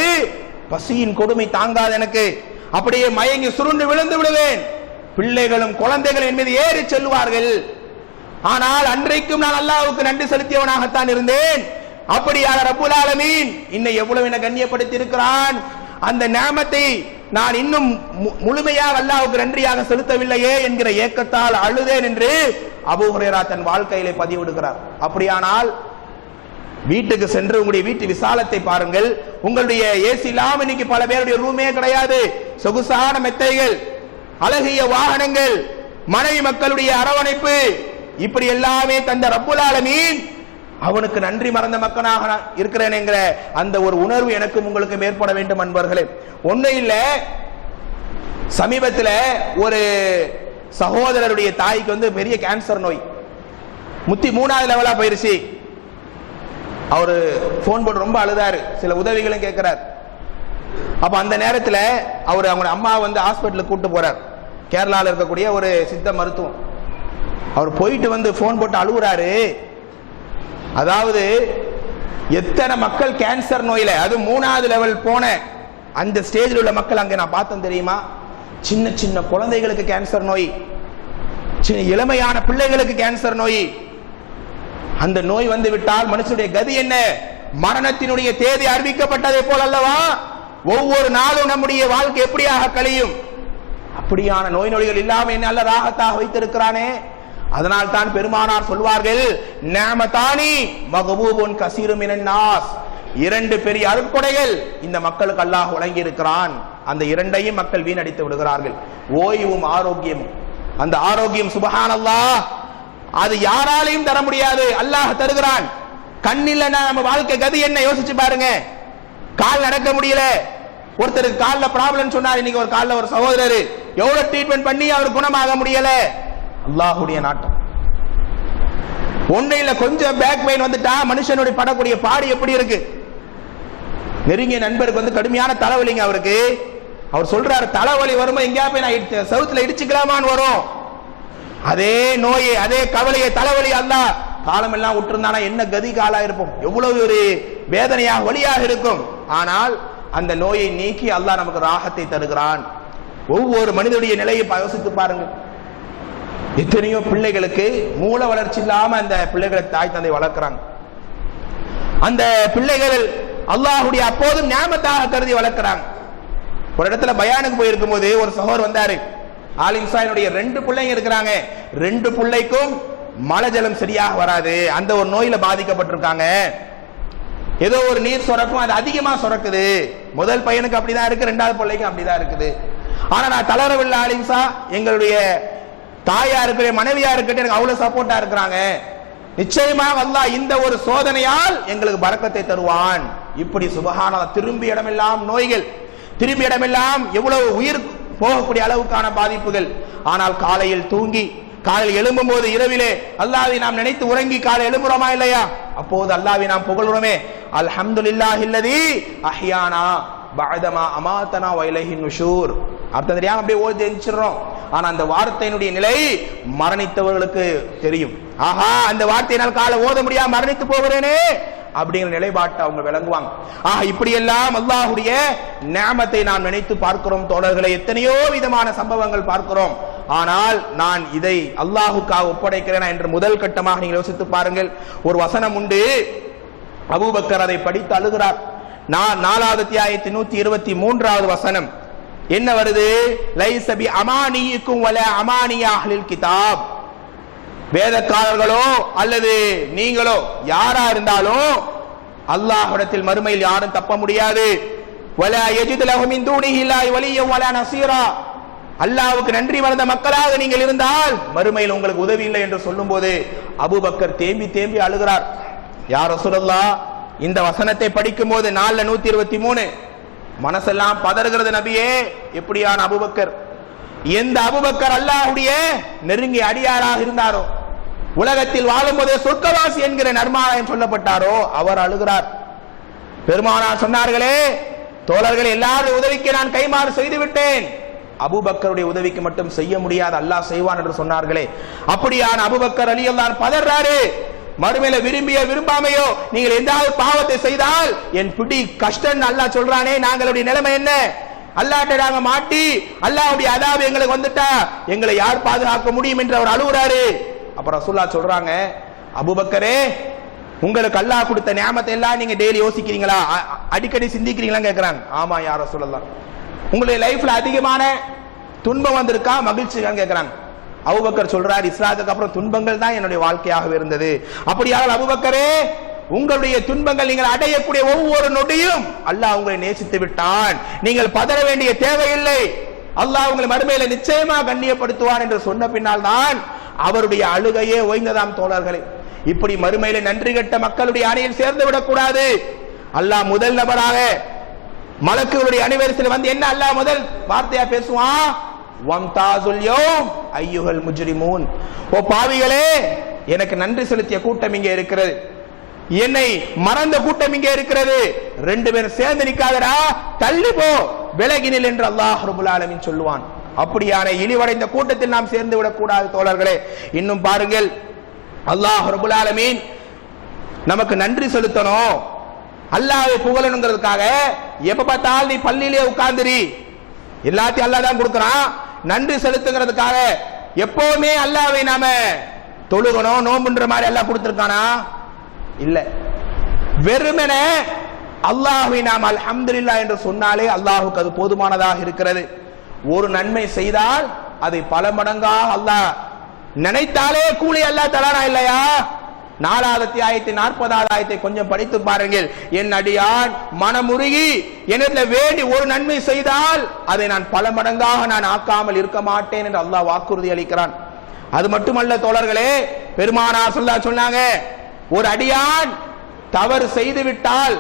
பசியின் கொடுமை தாங்காது எனக்கு, அப்படியே மயங்கி சுருண்டு விழுந்து விடுவேன். பிள்ளைகளும் குழந்தைகளும் என் மீது ஏறி செல்வார்கள். ஆனால் அன்றைக்கும் நான் அல்லாஹ்வுக்கு நன்றி செலுத்தியவனாகத்தான் இருந்தேன். அப்படியான ரப்புல் ஆலமீன் இன்னை எவ்வளவு என கண்ணியப்படுத்தி இருக்கிறான். அந்த நியமத்தை நான் இன்னும் முழுமையாக அல்லாஹ்வுக்கு நன்றியாக செலுத்தவில்லையே என்கிற ஏக்கத்தால் அழுதேன் என்று அபூ ஹுரைரா தன் வாழ்க்கையிலே பதிவிடுகிறார். அப்படியானால் வீட்டுக்கு சென்று உங்களுடைய வீட்டு விசாலத்தை பாருங்கள். உங்களுடைய ஏசி இல்லாம இன்னைக்கு பல பேருடைய ரூமே கிடையாது. சொகுசான மெத்தைகள், அழகிய வாகனங்கள், மனைவி மக்களுடைய அரவணைப்பு, இப்படி எல்லாமே தந்த ரப்புல் ஆலமீன் அவனுக்கு நன்றி மறந்த மக்களாக இருக்கிறேன் என்கிற அந்த ஒரு உணர்வு எனக்கும் உங்களுக்கும் ஏற்பட வேண்டும் அன்பர்களே. ஒன்றும் இல்லை, சமீபத்தில் ஒரு சகோதரருடைய தாய்க்கு பெரிய கேன்சர் நோய், 3ஆவது லெவலா போயிருச்சு. அவரு போன் போட்டு ரொம்ப அழுதாரு, சில உதவிகளும் கேட்கிறார். அப்ப அந்த நேரத்தில் அவர் அவங்க அம்மா ஹாஸ்பிட்டலுக்கு கூட்டு போறார். கேரளாவில் இருக்கக்கூடிய ஒரு சித்த மருத்துவம். அவர் போயிட்டு போன் போட்டு அழுகுறாரு. அதாவது எத்தனை மக்கள் கேன்சர் நோயில, அது 3ஆவது லெவல் போன அந்த ஸ்டேஜில் உள்ள மக்கள் அங்க நான் பார்த்தேன் தெரியுமா? சின்ன சின்ன குழந்தைகளுக்கு கேன்சர் நோய், சின்ன இளமையான பிள்ளைகளுக்கு கேன்சர் நோய். அந்த நோய் வந்து விட்டால் மனுஷனுடைய கதி என்ன? மரணத்தினுடைய தேதி அறிவிக்கப்பட்டதை போல் அல்லவா ஒவ்வொரு நாளும் நம்முடைய வாழ்க்கை எப்படியாக கழியும். அப்படியான நோய் நொடிகள் இல்லாம என்ன அல்ல ராகத்தாக வைத்திருக்கிறானே. அதனால் தான் பெருமானார் சொல்வார்கள், நிஅமதானி மக்பூபுன் கஸீரும் மினன் நாஸ், இரண்டு பெரிய அருட்கொடைகள் இந்த மக்களுக்கு அல்லாஹ் வழங்கி இருக்கிறான். அந்த இரண்டையும் மக்கள் வீணடித்து விடுகிறார்கள். ஓய்வும் ஆரோக்கியமும். அந்த ஆரோக்கியம் சுப்ஹானல்லாஹ், அது யாராலையும் தர முடியாது, அல்லாஹ் தருகிறான். கண்ணில் நம்ம வாழ்க்கை கதி என்ன யோசிச்சு பாருங்க. கால் நடக்க முடியல, ஒருத்தருக்கு கால்ல ப்ராப்ளம் சொன்னார். இன்னைக்கு ஒரு கால்ல ஒரு சகோதரர் எவ்வளவு ட்ரீட்மெண்ட் பண்ணி அவர் குணமாக முடியல. அல்லாஹ்வுடைய நாட்டம். ஒன்னையில கொஞ்சம் பேக் பெயின் வந்துட்டா மனுஷனுடைய படக்கூடிய பாடு எப்படி இருக்கு. நெருங்கிய நண்பருக்கு வந்து கடுமையான தலைவலிங்க அவருக்கு. அவர் சொல்றாரு, தலைவலி வரும்போது எங்கேயா போய் நான் சவுத்துல இடிச்சுக்கலாமான்னு வரும். அதே நோயை, அதே கவலையை, தலைவலி அல்லாஹ் காலம் எல்லாம் விட்டுருந்தானா என்ன கதி காலா இருப்போம், எவ்வளவு ஒரு வேதனையாக வலியாக இருக்கும். ஆனால் அந்த நோயை நீக்கி அல்லாஹ் நமக்கு ராகத்தை தருகிறான். ஒவ்வொரு மனிதனுடைய நிலையை யோசித்து பாருங்க. எத்தனையோ பிள்ளைகளுக்கு மூல வளர்ச்சி இல்லாம அந்த பிள்ளைகளை தாய் தந்தை வளர்க்கிறாங்க. அந்த பிள்ளைகள் அல்லாஹ்வுடைய அப்போதும் நியாமத்தாக கருதி வளர்க்கிறாங்க. ஒரு இடத்துல பயானுக்கு போயிருக்கும் போது ஒரு சகோதரர் வந்தாரு. ஆலிம் சாயினுடைய 2 பிள்ளைங்க இருக்கிறாங்க. 2 பிள்ளைக்கும் மழை ஜலம் சரியாக வராது, அந்த ஒரு நோயில பாதிக்கப்பட்டிருக்காங்க. ஏதோ ஒரு நீர் சுரக்கும், அது அதிகமா சுரக்குது. முதல் பையனுக்கு அப்படிதான் இருக்கு, 2வது பிள்ளைக்கும் அப்படிதான் இருக்குது. ஆனா நான் தளரவில்லை ஆலிம்சா, எங்களுடைய தாயா இருக்கிற மனைவியா இருக்கட்டும் எனக்கு அவ்வளவு சப்போர்ட்டா இருக்கிறாங்க. நிச்சயமாக அல்லாஹ் இந்த ஒரு சோதனையால் எங்களுக்கு பரக்கத்தை தருவான். இப்படி சுபஹானல்லாஹ், திரும்பி இடமெல்லாம் நோய்கள், திரும்பி இடமெல்லாம் எவ்வளவு உயிர் போகக்கூடிய அளவுக்கான பாதிப்புகள். ஆனால் காலையில் தூங்கி காலையில் எழும்பும் போது இரவிலே அல்லாஹ்வை நாம் நினைத்து உறங்கி காலை எழும்புறோமா இல்லையா? அப்போது அல்லாஹ்வை நாம் புகழ்கிறோமே, அல்ஹம்துலில்லாஹில்லதி அஹ்யானா பஅதமா அமாதனா வ இலைஹி நுஷூர். அர்த்தம் தெரியாம அப்படியே ஓதி எந்திரிச்சிரோம். ஆனா அந்த வார்த்தையினுடைய நிலை மரணித்தவர்களுக்கு தெரியும். ஆஹா, அந்த வார்த்தையினால் காலை ஓத முடியாம மரணித்து போகிறேனே அப்படிங்கிற நிலைப்பாட்டை அவங்க விளங்குவாங்க. இப்படி எல்லாம் அல்லாஹ்வுடைய நிஅமத்தை நாம் நினைத்து பார்க்கிறோம் தோழர்களை. எத்தனையோ விதமான சம்பவங்கள் பார்க்கிறோம். ஆனால் நான் இதை அல்லாஹ்வுக்காக ஒப்படைக்கிறேனா என்று முதல் கட்டமாக நீங்கள் யோசித்து பாருங்கள். ஒரு வசனம் உண்டு, அபூபக்கர் அதை படித்து அழுகிறார். 4வது அத்தியாயத்தின் 123வது வசனம் என்ன வருது? லைஸ பி அமானியிக்கும் வலா அமானிய அஹ்லில் கிதாப். வேதக்காரர்களோ அல்லது நீங்களோ யாரா இருந்தாலும் அல்லாஹ்விடத்தில் மறுமையில் யாரும் தப்ப முடியாது. வலா யஜிது லஹு மின் தூனிஹி ல்லாஹி வலிய்யன் வலா நஸீரா. அல்லாஹ்வுக்கு நன்றி மறந்த மக்களாக நீங்கள் இருந்தால் மறுமையில் உங்களுக்கு உதவி இல்லை என்று சொல்லும்போது அபூபக்கர் தேம்பி தேம்பி அழுகிறார். யா ரசூலல்லாஹ், இந்த வசனத்தை படிக்கும் போது 4:123 மனசெல்லாம் பதறுகிறது நபியே. எப்படியான அபூபக்கர், எந்த அபூபக்கர் அல்லாஹ்வுடைய நெருங்கிய அடியாராக இருந்தாரோ, உலகத்தில் வாழும் போதே சொர்க்கவாசி என்கிற நற்மாராயம் சொல்லப்பட்டாரோ அவர் அழுகிறார். பெருமானார் சொன்னார்களே, தோழர்கள் எல்லாரும் உதவிக்கு நான் கைமாறு செய்து விட்டேன், அபூபக்கருடைய உதவிக்கு மட்டும் செய்ய முடியாது, அல்லாஹ் செய்வான் என்று சொன்னார்களே. அப்படியான அபூபக்கர் ரலியல்லாஹு பதறாரு. மறுமையில விரும்பிய விரும்பாமையோ நீங்கள் எந்தாவது பாவத்தை செய்தால் என் பிடி கஷ்டம் அல்லாஹ் சொல்றானே, நாங்களுடைய நிலைமை என்ன? அல்லாஹ்ட்ட நாங்க மாட்டி அல்லாஹ்வுடைய அதாபு எங்களுக்கு வந்துட்டா எங்களை யார் பாதுகாக்க முடியும் என்று அவர் அழுகுறாரு. அப்ப ரசூலுல்லாஹ் சொல்றாங்க, அபூபக்கரே, உங்களுக்கு அல்லாஹ் கொடுத்த நியாமத்தை எல்லாம் நீங்க டெய்லி யோசிக்கிறீங்களா, அடிக்கடி சிந்திக்கிறீங்களா கேட்கிறாங்க. ஆமா யா ரசூலுல்லாஹ். உங்களுடைய லைஃப்ல அதிகமான துன்பம் வந்திருக்கா, மகிழ்ச்சியான்னு கேட்கிறாங்க. அபூபக்கர் சொல்றார், இஸ்லாத்துக்கு அப்புறம் துன்பங்கள் தான் என்னுடைய வாழ்க்கையாக இருந்தது. அப்படியாக அபூபக்கரே, உங்களுடைய துன்பங்கள் நீங்கள் அடையக்கூடிய ஒவ்வொரு நொடியும் அல்லாஹ் உங்களை நேசித்து விட்டான், நீங்கள் பதற வேண்டிய தேவையில்லை, அல்லாஹ் உங்களை மறுமையில நிச்சயமா கண்ணியப்படுத்துவான் என்று சொன்ன பின்னால் தான் அவருடைய அழுகையே ஓய்ந்ததாம் தோழர்களே. இப்படி மறுமையில நன்றி கெட்ட மக்களுடைய அணியில் சேர்ந்து விடக்கூடாது. அல்லாஹ் முதல் நபராக மலக்குகளுடைய அணிவரிசையில் வந்து என்ன அல்லாஹ் முதல் வார்த்தையா பேசுவான்? வம்தாசுல் யௌம் அய்யுஹல் முஜ்ரிமூன். ஓ பாவிகளே, எனக்கு நன்றி செலுத்திய கூட்டம் இங்கே இருக்கிறது, என்னை மறந்த கூட்டம் இங்கே இருக்கிறது, 2 பேரும் சேர்ந்து நிக்காதடா, தள்ளி போ, விலகினில் என்று அல்லாஹ் ரப்பல் ஆலமீன் சொல்லுவான். அப்படியான இழிவடைந்த கூட்டத்தில் நாம் சேர்ந்து விடக்கூடாது தோழர்களே. இன்னும் பாருங்கள், அல்லாஹ் ரப்பல் ஆலமீன் நமக்கு நன்றி செலுத்தணும், அல்லாஹ்வை புகழணுங்கிறதுக்காக எப்ப பார்த்தாலும் நீ பள்ளியிலே உட்கார்ந்துரி, எல்லாத்தையும் அல்லாஹ் தான் கொடுக்கிறான், நன்றி செலுத்துங்கிறதுக்காக எப்பவுமே அல்லாஹ்வை நாம தொழுகணும் நோம்புன்ற மாதிரி அல்லாஹ் கொடுத்திருக்கானா? இல்ல. வெறுமனே அல்லாஹ்வை நாம் அல்ஹம்துலில்லாஹ் என்று சொன்னாலே அல்லாஹ்வுக்கு அது போதுமானதாக இருக்கிறது. ஒரு நன்மை செய்தால் அதை பல மடங்காக அல்லாஹ் நினைத்தாலே கூலி அல்லாஹ் தரானா இல்லையா? 4வது அத்தியாயத்தை 40வது ஆயத்தை கொஞ்சம் படித்து பாருங்கள். என் அடியான் மனமுருகி என்னிடத்தில் வேண்டி ஒரு நன்மை செய்தால் அதை நான் பல மடங்காக நான் ஆக்காமல் இருக்க மாட்டேன் என்று அல்லாஹ் வாக்குறுதி அளிக்கிறான். அது மட்டுமல்ல தோழர்களே, பெருமானார் ஸல்லல்லாஹு அலைஹி சொன்னாங்க, ஒரு அடியான் தவறு செய்து விட்டால்,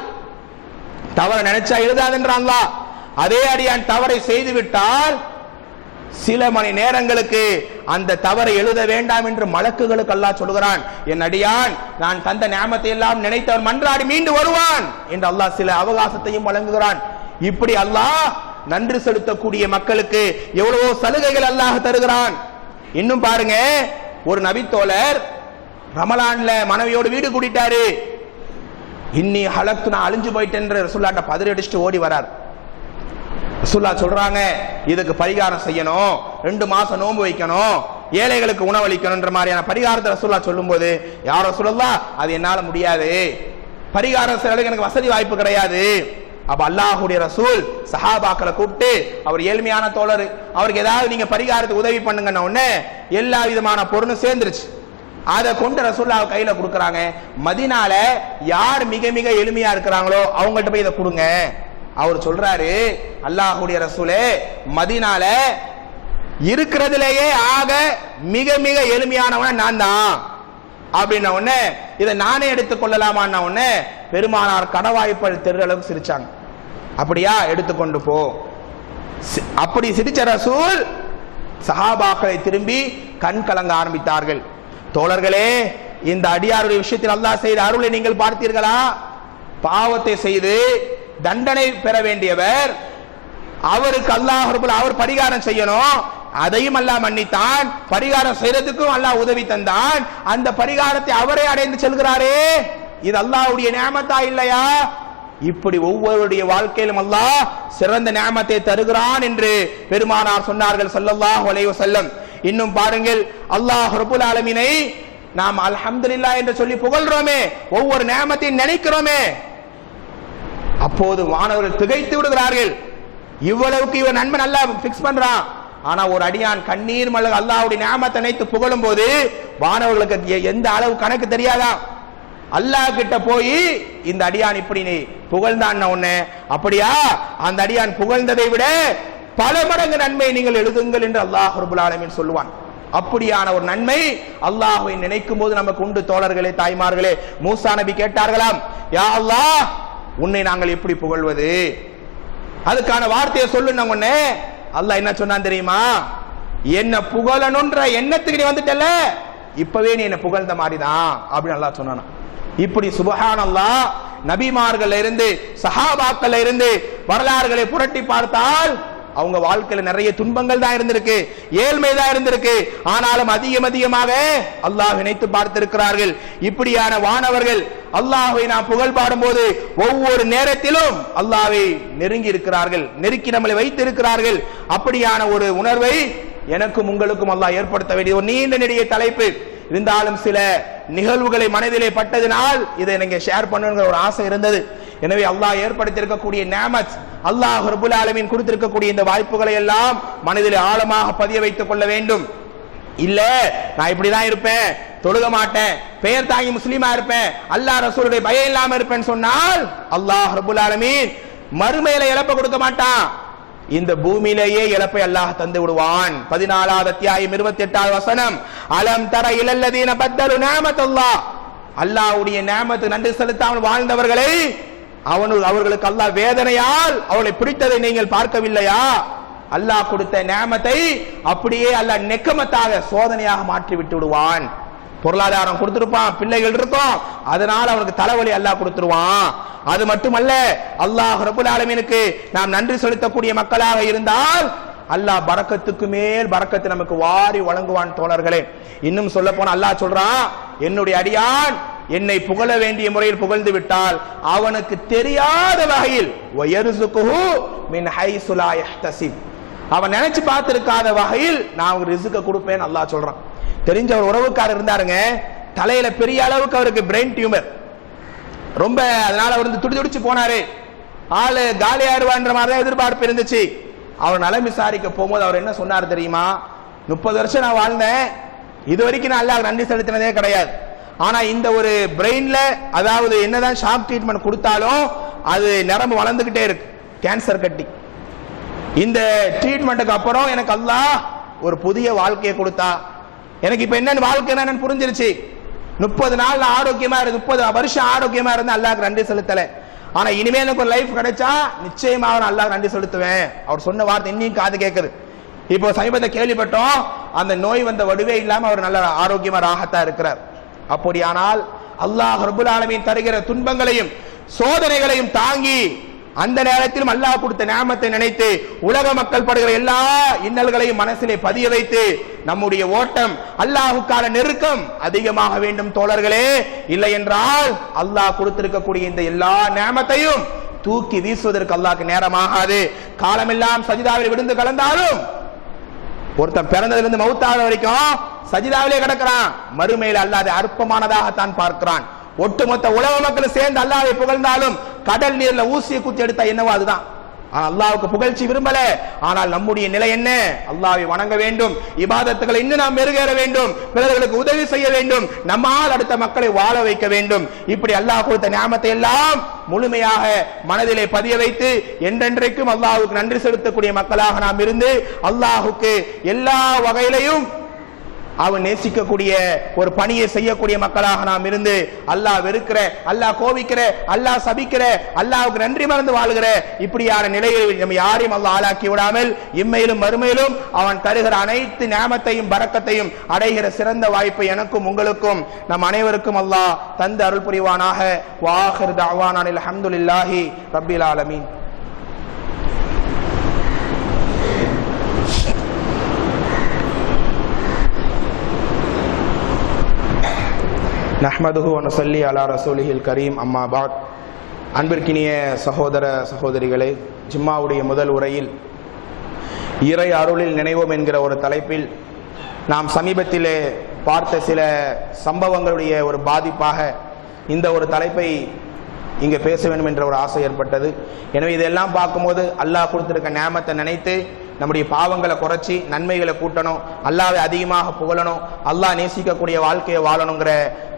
தவறு நினைச்சா எழுதாதென்றான் அல்லாஹ், அதே அடியான் தவறை செய்து விட்டால் சில மணி நேரங்களுக்கு அந்த தவறை எழுத வேண்டாம் என்று மலக்குகளுக்கு அல்லாஹ் சொல்கிறான். என் அடியான் நான் தந்த நியாமத்தை எல்லாம் நினைத்தவன் மன்றாடி மீண்டு வருவான் என்று அல்லாஹ் சில அவகாசத்தையும் வழங்குகிறான். இப்படி அல்லாஹ் நன்றி செலுத்தக்கூடிய மக்களுக்கு எவ்வளவோ சலுகைகள் அல்லாஹ் தருகிறான். இன்னும் பாருங்க, ஒரு நபித்தோழர் ரமலான்ல மனைவியோடு வீடு கூட்டிட்டாரு. இன்னி ஹலக்து, நான் அழிஞ்சு போயிட்டேன் ரசூலுல்லாஹ்ட்ட பதறி அடிச்சுட்டு ஓடி வரார். ரசூலுல்லாஹ் சொல்றாங்க, இதுக்கு பரிகாரம் செய்யணும், 2 மாசம் நோன்பு வைக்கணும், ஏழைகளுக்கு உணவளிக்கணும்ன்ற மாதிரியான பரிகாரத்தை ரசூலுல்லாஹ் சொல்லும்போது, யார் ரசூலுல்லாஹ் அது என்னால முடியாது, பரிகாரம் செய்யறதுக்கு எனக்கு வசதி வாய்ப்பு கிடையாது. அப்ப அல்லாஹ்வுடைய ரசூல் சஹாபாக்களை கூப்பிட்டு, அவர் ஏழ்மையான தோழர், அவருக்கு ஏதாவது நீங்க பரிகாரத்துக்கு உதவி பண்ணுங்கன்ன உடனே எல்லா விதமான பொருளும் சேர்ந்துருச்சு. அதை கொண்டு ரசூலுல்லாஹ் கையில கொடுக்கறாங்க. மதீனால யார் மிக மிக எளிமையா இருக்கிறாங்களோ அவங்கள்ட்ட போய் இதை கொடுங்க. அவர் சொல்றாரு, அல்லாஹ்வுடைய ரசூலே, மதீனால இருக்கிறதுலேயே ஆக மிக மிக எளிமையானவன் நான் தான் அப்படின்ன உடனே இதை நானே எடுத்துக் கொள்ளலாமான்ன உடனே பெருமானார் கடவாய்ப்பல் தெரு அளவுக்கு சிரிச்சாங்க. அப்படியா, எடுத்துக்கொண்டு போ. அப்படி சிரிச்ச ரசூல் சஹாபாக்களை திரும்பி கண் கலங்க ஆரம்பித்தார்கள். தோழர்களே, இந்த அடியாருடைய விஷயத்தில் அல்லாஹ் செய்த அருளை நீங்கள் பார்த்தீர்களா? பாவத்தை செய்து தண்டனை பெற வேண்டியவர், அவருக்கு அல்லாஹ் அவர் பரிகாரம் செய்யணும், அதையும் அல்லாஹ் மன்னித்தான், பரிகாரம் செய்யறதுக்கும் அல்லாஹ் உதவி தந்தான். அந்த பரிகாரத்தை அவரே அடைந்து செல்கிறாரே, இது அல்லாஹ்வுடைய நியாமத்தா இல்லையா? இப்படி ஒவ்வொருடைய வாழ்க்கையிலும் அல்லாஹ் சிறந்த நியாமத்தை தருகிறான் என்று பெருமானார் சொன்னார்கள் ஸல்லல்லாஹு அலைஹி வஸல்லம். இன்னும் பாருங்கள், அல்லாஹ் ரப்பல் ஆலமீனை நாம் அல்ஹம்துலில்லாஹ் என்று சொல்லி புகழ்றோமே, ஒவ்வொரு நியாமத்தையும் நினைக்கிறோமே, அப்போது மாணவர்கள் திகைத்து விடுகிறார்கள். இவ்வளவுக்கு இவன் நன்மை நல்லா பிக்ஸ் பண்றான், ஆனா ஒரு அடியான் கண்ணீர் மல்க அல்லாஹ்வுடைய நியாமத்தை நினைத்து புகழும் போது மாணவர்களுக்கு எந்த அளவு கணக்கு தெரியாதா? அல்லாஹ் கிட்ட போய் இந்த அடியான் இப்படி நீ புகழ்ந்தான் உடனே, அப்படியா, அந்த அடியான் புகழ்ந்ததை விட பல மடங்கு நன்மை நீங்கள் எழுதுங்கள் என்று அல்லாஹ் ரப்பல் ஆலமீன் சொல்லுவான். அப்படியான ஒரு நன்மை அல்லாஹ்வை நினைக்கும் போது நமக்கு உண்டு. தோழர்களே, தாய்மார்களே, மூசா நபி கேட்டார்களாம், யா அல்லாஹ், உன்னை நாங்கள் எப்படி புகழ்வது? அதுக்கான வார்த்தையை சொல்லுன உடனே அல்லாஹ் என்ன சொன்னான் தெரியுமா? என்ன புகழணுன்ற எண்ணத்துக்கு நீ வந்துட்டல, இப்பவே நீ என்ன புகழ்ந்த மாதிரிதான் அப்படின்னு அல்லாஹ் சொன்னான். இப்படி சுப்ஹானல்லாஹ், நபிமார்கள் இருந்து சஹாபாக்கள் இருந்து வரலாறுகளை புரட்டி பார்த்தால் அவங்க வாழ்க்கையில நிறைய துன்பங்கள் தான் இருந்திருக்கு, ஏழ்மை தான் இருந்திருக்கு, ஆனாலும் அதிகமாக அல்லாஹ் நினைத்து பார்த்திருக்கிறார்கள். இப்படியான வானவர்கள் அல்லாஹ்வை நாம் புகழ் பாடும்போது ஒவ்வொரு நேரத்திலும் அல்லாஹ்வை நெருங்கி இருக்கிறார்கள், நெருக்கி நம்மளை வைத்து இருக்கிறார்கள். அப்படியான ஒரு உணர்வை எனக்கும் உங்களுக்கும் அல்லாஹ் ஏற்படுத்த வேண்டிய ஒரு நீண்ட நெடிய தலைப்பு. இருந்தாலும் சில நிகழ்வுகளை மனதிலே பட்டதினால் இதை நீங்க ஷேர் பண்ணுங்கிற ஒரு ஆசை இருந்தது. எனவே அல்லாஹ் ஏற்படுத்தியிருக்கக்கூடிய நியாமத், அல்லாஹ் ரப்பல் ஆலமீன் கொடுத்திருக்கக்கூடிய இந்த வாய்ப்புகளை எல்லாம் மனதிலே ஆழமாக பதிய வைத்துக் கொள்ள வேண்டும். இல்ல நான் இப்படிதான் இருப்பேன், தொழுக மாட்டேன், பெயர் தாங்கி முஸ்லீமா இருப்பேன், அல்லாஹ் ரசூலுடைய பயம் இல்லாம இருப்பேன்னு சொன்னால் அல்லாஹ் ரப்பல் ஆலமீன் மறுமையில இழப்ப கொடுக்க மாட்டான், இந்த பூமியிலேயே இழப்பை அல்லாஹ் தந்து விடுவான். 14வது அத்தியாயம் 28வது வசனம், அலம் தர இலல்லதீன பத்தலு நிஅமத்தல்லாஹ், அல்லாஹ்வுடைய நிஅமத்து நன்றி செலுத்தாமல் வாழ்ந்தவர்களை அவர்களுக்கு அல்லாஹ் வேதனையால் அவளை பிடித்ததை நீங்கள் பார்க்கவில்லையா? அல்லாஹ் கொடுத்த நிஅமத்தை அப்படியே அல்லாஹ் நெக்கமத்தாக சோதனையாக மாற்றி விட்டு விடுவான். பொருளாதாரம் கொடுத்திருப்பான், பிள்ளைகள் இருக்கும், அதனால அவனுக்கு தலைவலி அல்லாஹ் கொடுத்துருவான். அது மட்டுமல்ல, அல்லாஹ் ரப்பல் ஆலமீனுக்கு நாம் நன்றி செலுத்தக்கூடிய மக்களாக இருந்தால் அல்லாஹ் பரக்கத்துக்கு மேல் பரக்கத்தை நமக்கு வாரி வழங்குவான். தோழர்களே, இன்னும் சொல்ல போன அல்லாஹ் சொல்றான், என்னுடைய அடியான் என்னை புகழ வேண்டிய முறையில் புகழ்ந்து விட்டால் அவனுக்கு தெரியாத வகையில் வயர்சுகுஹு மின் ஹைசு லா யஹ்தசிப், அவன் நினைச்சு பார்த்திருக்காத வகையில் நான் ரிஸ்க கொடுப்பேன் அல்லாஹ் சொல்றான். தெரிஞ்ச ஒரு உறவுக்காரர் இருந்தாருங்க, தலையில பெரிய அளவுக்கு அவருக்கு பிரெயின் டியூமர், ரொம்ப அதனால அவர் துடிச்சு போனாரு, ஆளு காலியாருவான்ற மாதிரி தான் எதிர்பார்ப்பு இருந்துச்சு. அவர் நலம் விசாரிக்க போகும்போது அவர் என்ன சொன்னார் தெரியுமா? 30 வருஷம் நான் வாழ்ந்தேன், இது வரைக்கும் நான் அல்லாஹ்வுக்கு நன்றி செலுத்தினதே கிடையாது. ஆனா இந்த ஒரு பிரெயின்ல அதாவது என்னதான் ஷாக் ட்ரீட்மெண்ட் கொடுத்தாலும் அது நரம்பு வளர்ந்துகிட்டே இருக்கு, கேன்சர் கட்டி. இந்த ட்ரீட்மெண்ட்டுக்கு அப்புறம் எனக்கு அல்லாஹ் ஒரு புதிய வாழ்க்கையை கொடுத்தா. எனக்கு இப்ப என்னன்னு வாழ்க்கை என்னன்னு புரிஞ்சிருச்சு. 30 நாள் ஆரோக்கியமா இருந்து 30 வருஷம் ஆரோக்கியமா இருந்து அல்லாஹ்வுக்கு நன்றி செலுத்தல. ஆனா இனிமே எனக்கு ஒரு லைஃப் கிடைச்சா நிச்சயமாக நான் அல்லாஹ்வுக்கு நன்றி செலுத்துவேன். அவர் சொன்ன வார்த்தை இன்னும் காது கேட்குது. இப்போ சமீபத்தை கேள்விப்பட்டோம், அந்த நோய் வந்த வடுவே இல்லாம அவர் நல்ல ஆரோக்கியமா ராகத்தா இருக்கிறார். அப்படியானால் அல்லாஹ் ரப்பல் ஆலமீன் தருகிற துன்பங்களையும் சோதனைகளையும் தாங்கி அந்த நேரத்திலும் அல்லாஹ் கொடுத்த நியாமத்தை நினைத்து உலக மக்கள் படுகிற எல்லா இன்னல்களையும் மனசிலே பதிய வைத்து நம்முடைய ஓட்டம் அல்லாஹ்வுக்கான நெருக்கம் அதிகமாக வேண்டும் தோழர்களே. இல்லை என்றால் அல்லாஹ் கொடுத்திருக்கக்கூடிய இந்த எல்லா நியாமத்தையும் தூக்கி வீசுவதற்கு அல்லாஹ்க்கு நேரமாகாது. காலமெல்லாம் சஜிதாவில் விழுந்து கலந்தாலும் ஒருத்தன் பிறந்ததிலிருந்து மௌத்தாத வரைக்கும் சஜிதாவிலே கிடக்கிறான். மறுமையில் அல்லாஹ் அற்பமானதாகத்தான் பார்க்கிறான். ஒட்டுமொத்த உலக மக்கள் சேர்ந்து அல்லாஹ்வை புகழ்ந்தாலும் கடல் நீர்ல ஊசியை குத்தி எடுத்தா என்னவோ அதுதான். அல்லாஹ்வுக்கு புகழ்ச்சி விரும்பல. ஆனால் நம்முடைய நிலை என்ன? அல்லாஹ்வை வணங்க வேண்டும், இபாதத்துகளை இன்னும் நாம் மெருகேற வேண்டும், பிறர்களுக்கு உதவி செய்ய வேண்டும், நம்மால் அடுத்த மக்களை வாழ வைக்க வேண்டும். இப்படி அல்லாஹ் கொடுத்த நியாமத்தை எல்லாம் முழுமையாக மனதிலே பதிய வைத்து என்றென்றைக்கும் அல்லாஹ்வுக்கு நன்றி செலுத்தக்கூடிய மக்களாக நாம் இருந்து அல்லாஹ்வுக்கு எல்லா வகையிலையும் அவன் நேசிக்கக்கூடிய ஒரு பணியை செய்யக்கூடிய மக்களாக நாம் இருந்து அல்லாஹ் வெறுக்கிற, அல்லாஹ் கோபிக்கிற, அல்லாஹ் சபிக்கிற, அல்லாஹ்வுக்கு நன்றி மறந்து வாழ்கிற இப்படியான நிலையில் நம்ம யாரையும் அல்லாஹ் ஆளாக்கி விடாமல் இம்மையிலும் மறுமையிலும் அவன் தருகிற அனைத்து நியாமத்தையும் பரக்கத்தையும் அடைகிற சிறந்த வாய்ப்பை எனக்கும் உங்களுக்கும் நம் அனைவருக்கும் அல்லாஹ் தந்து அருள் புரிவானாக. வாஹிர் தஅவானா அல்ஹம்துலில்லாஹி ரப்பில் ஆலமீன். நஹ்மதுஹு வ நுஸல்லி அலா ரசூலிஹில் கரீம். அம்மா பாத். அன்பிற்கினிய சகோதர சகோதரிகளே, ஜும்மாவுடைய முதல் உரையில் இறை அருளில் நினைவோம் என்கிற ஒரு தலைப்பில் நாம் சமீபத்திலே பார்த்த சில சம்பவங்களுடைய ஒரு பாதிப்பாக இந்த ஒரு தலைப்பை இங்கே பேச வேண்டும் என்ற ஒரு ஆசை ஏற்பட்டது. எனவே இதெல்லாம் பார்க்கும்போது அல்லாஹ் கொடுத்திருக்க நியாமத்தை நினைத்து நம்முடைய பாவங்களை குறைச்சி நன்மைகளை கூட்டணும், அல்லாஹ்வை அதிகமாக புகழணும், அல்லாஹ் நேசிக்கக்கூடிய வாழ்க்கையை வாழணுங்கிற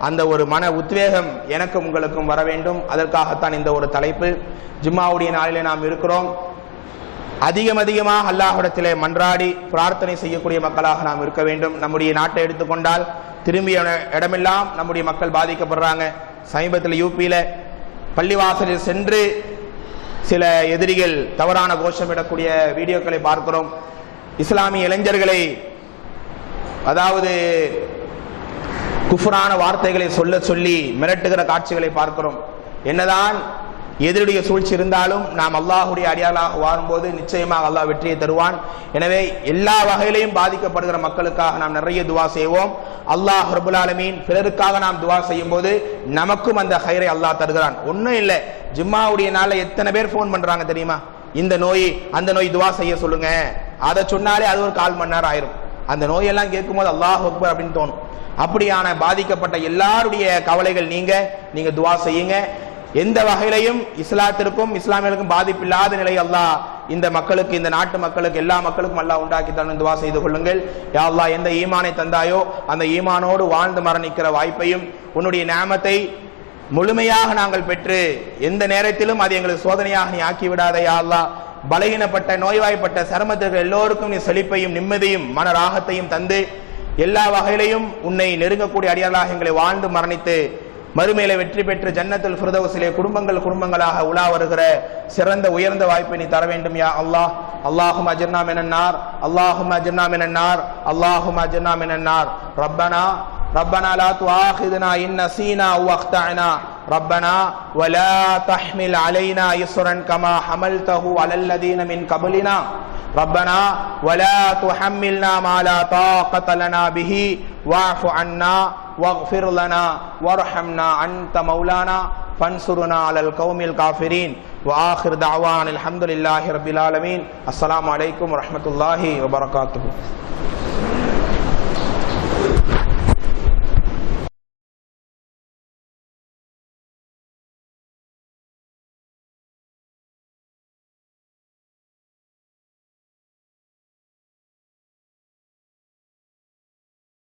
அந்த ஒரு மன உத்வேகம் எனக்கும் உங்களுக்கும் வர வேண்டும். அதற்காகத்தான் இந்த ஒரு தலைப்பு. ஜும்மாவுடைய நாளிலே நாம் இருக்கிறோம். அதிகமாக அல்லாஹ்விடத்திலே மன்றாடி பிரார்த்தனை செய்யக்கூடிய மக்களாக நாம் இருக்க வேண்டும். நம்முடைய நாட்டை எடுத்துக்கொண்டால் திரும்பிய இடமெல்லாம் நம்முடைய மக்கள் பாதிக்கப்படுறாங்க. சமீபத்தில் யூபியில பள்ளிவாசலில் சென்று சில எதிரிகள் தவறான கோஷமிடக்கூடிய வீடியோக்களை பார்க்கிறோம். இஸ்லாமிய இளைஞர்களை அதாவது குஃப்ரான வார்த்தைகளை சொல்லி மிரட்டுகிற காட்சிகளை பார்க்கிறோம். என்னதான் எதிரிடைய சூழ்ச்சி இருந்தாலும் நாம் அல்லாஹ்வுடைய அடியாளாக வாழும்போது நிச்சயமாக அல்லாஹ் வெற்றியை தருவான். எனவே எல்லா வகையிலையும் பாதிக்கப்படுகிற மக்களுக்காக நாம் நிறைய துவா செய்வோம். அல்லாஹ் ரப்பல் ஆலமீன் பிறருக்காக நாம் துவா செய்யும் போது நமக்கும் அந்த ஹைரை அல்லாஹ் தருகிறான். ஒன்றும் இல்லை, ஜும்மாவுடைய நாளில் எத்தனை பேர் ஃபோன் பண்றாங்க தெரியுமா? இந்த நோய் அந்த நோய் துவா செய்ய சொல்லுங்க. அதை சொன்னாலே அது ஒரு 1/4 மணி நேரம் ஆயிரும். அந்த நோயெல்லாம் கேட்கும்போது அல்லாஹ் அக்பர் அப்படின்னு தோணும். அப்படியான பாதிக்கப்பட்ட எல்லாருடைய கவலைகள் நீங்க துவா செய்யுங்க. எந்த வகையிலையும் இஸ்லாத்திற்கும் இஸ்லாமியர்களுக்கும் பாதிப்பில்லாத நிலை அல்லாஹ் இந்த மக்களுக்கு, இந்த நாட்டு மக்களுக்கு, எல்லா மக்களுக்கும் அல்லாஹ் உண்டாக்கி தரணும். துவா செய்து கொள்ளுங்கள். யா அல்லாஹ், எந்த ஈமானை தந்தாயோ அந்த ஈமானோடு வாழ்ந்து மரணிக்கிற வாய்ப்பையும் உன்னுடைய நியாமத்தை முழுமையாக நாங்கள் பெற்று எந்த நேரத்திலும் அது எங்களுக்கு சோதனையாக நீ ஆக்கி விடாத யா அல்லாஹ். பலகீனப்பட்ட நோய்வாய்ப்பட்ட சருமத்திற்கு எல்லோருக்கும் நீ செழிப்பையும் நிம்மதியும் மன ராகத்தையும் தந்து எல்லா வகையிலையும் உன்னை நெருங்கக்கூடிய அடியாளாக எங்களை வாழ்ந்து மரணித்து மறுமையில வெற்றி பெற்று ஜன்னத்துல் ஃபிர்தௌஸிலே குடும்பங்களாக உலா வருகிற சிறந்த உயர்ந்த வாய்ப்பை நீ தர வேண்டும் யா அல்லாஹ். அல்லாஹும்ம அஜிர்னா மினன் நார், அல்லாஹும்ம அஜிர்னா மினன் நார், அல்லாஹும்ம அஜிர்னா மினன் நார். ரப்பனா லா துஆஹிதுனா இன் நஸீனா அவ் அக்தஅனா ரப்பனா வலா தஹ்மில் அலைனா இஸ்ரன் கமா ஹமல்தஹு அலல் லதீன மின் கப்லினா ரப்பனா வலா துஹம்மில்னா மா லா தாகத லனா பிஹி வஅஃபு அன்னா واغفر لنا وارحمنا أنت مولانا فانصرنا على القوم الكافرين وآخر دعوانا الحمد لله رب العالمين. السلام عليكم ورحمة الله وبركاته.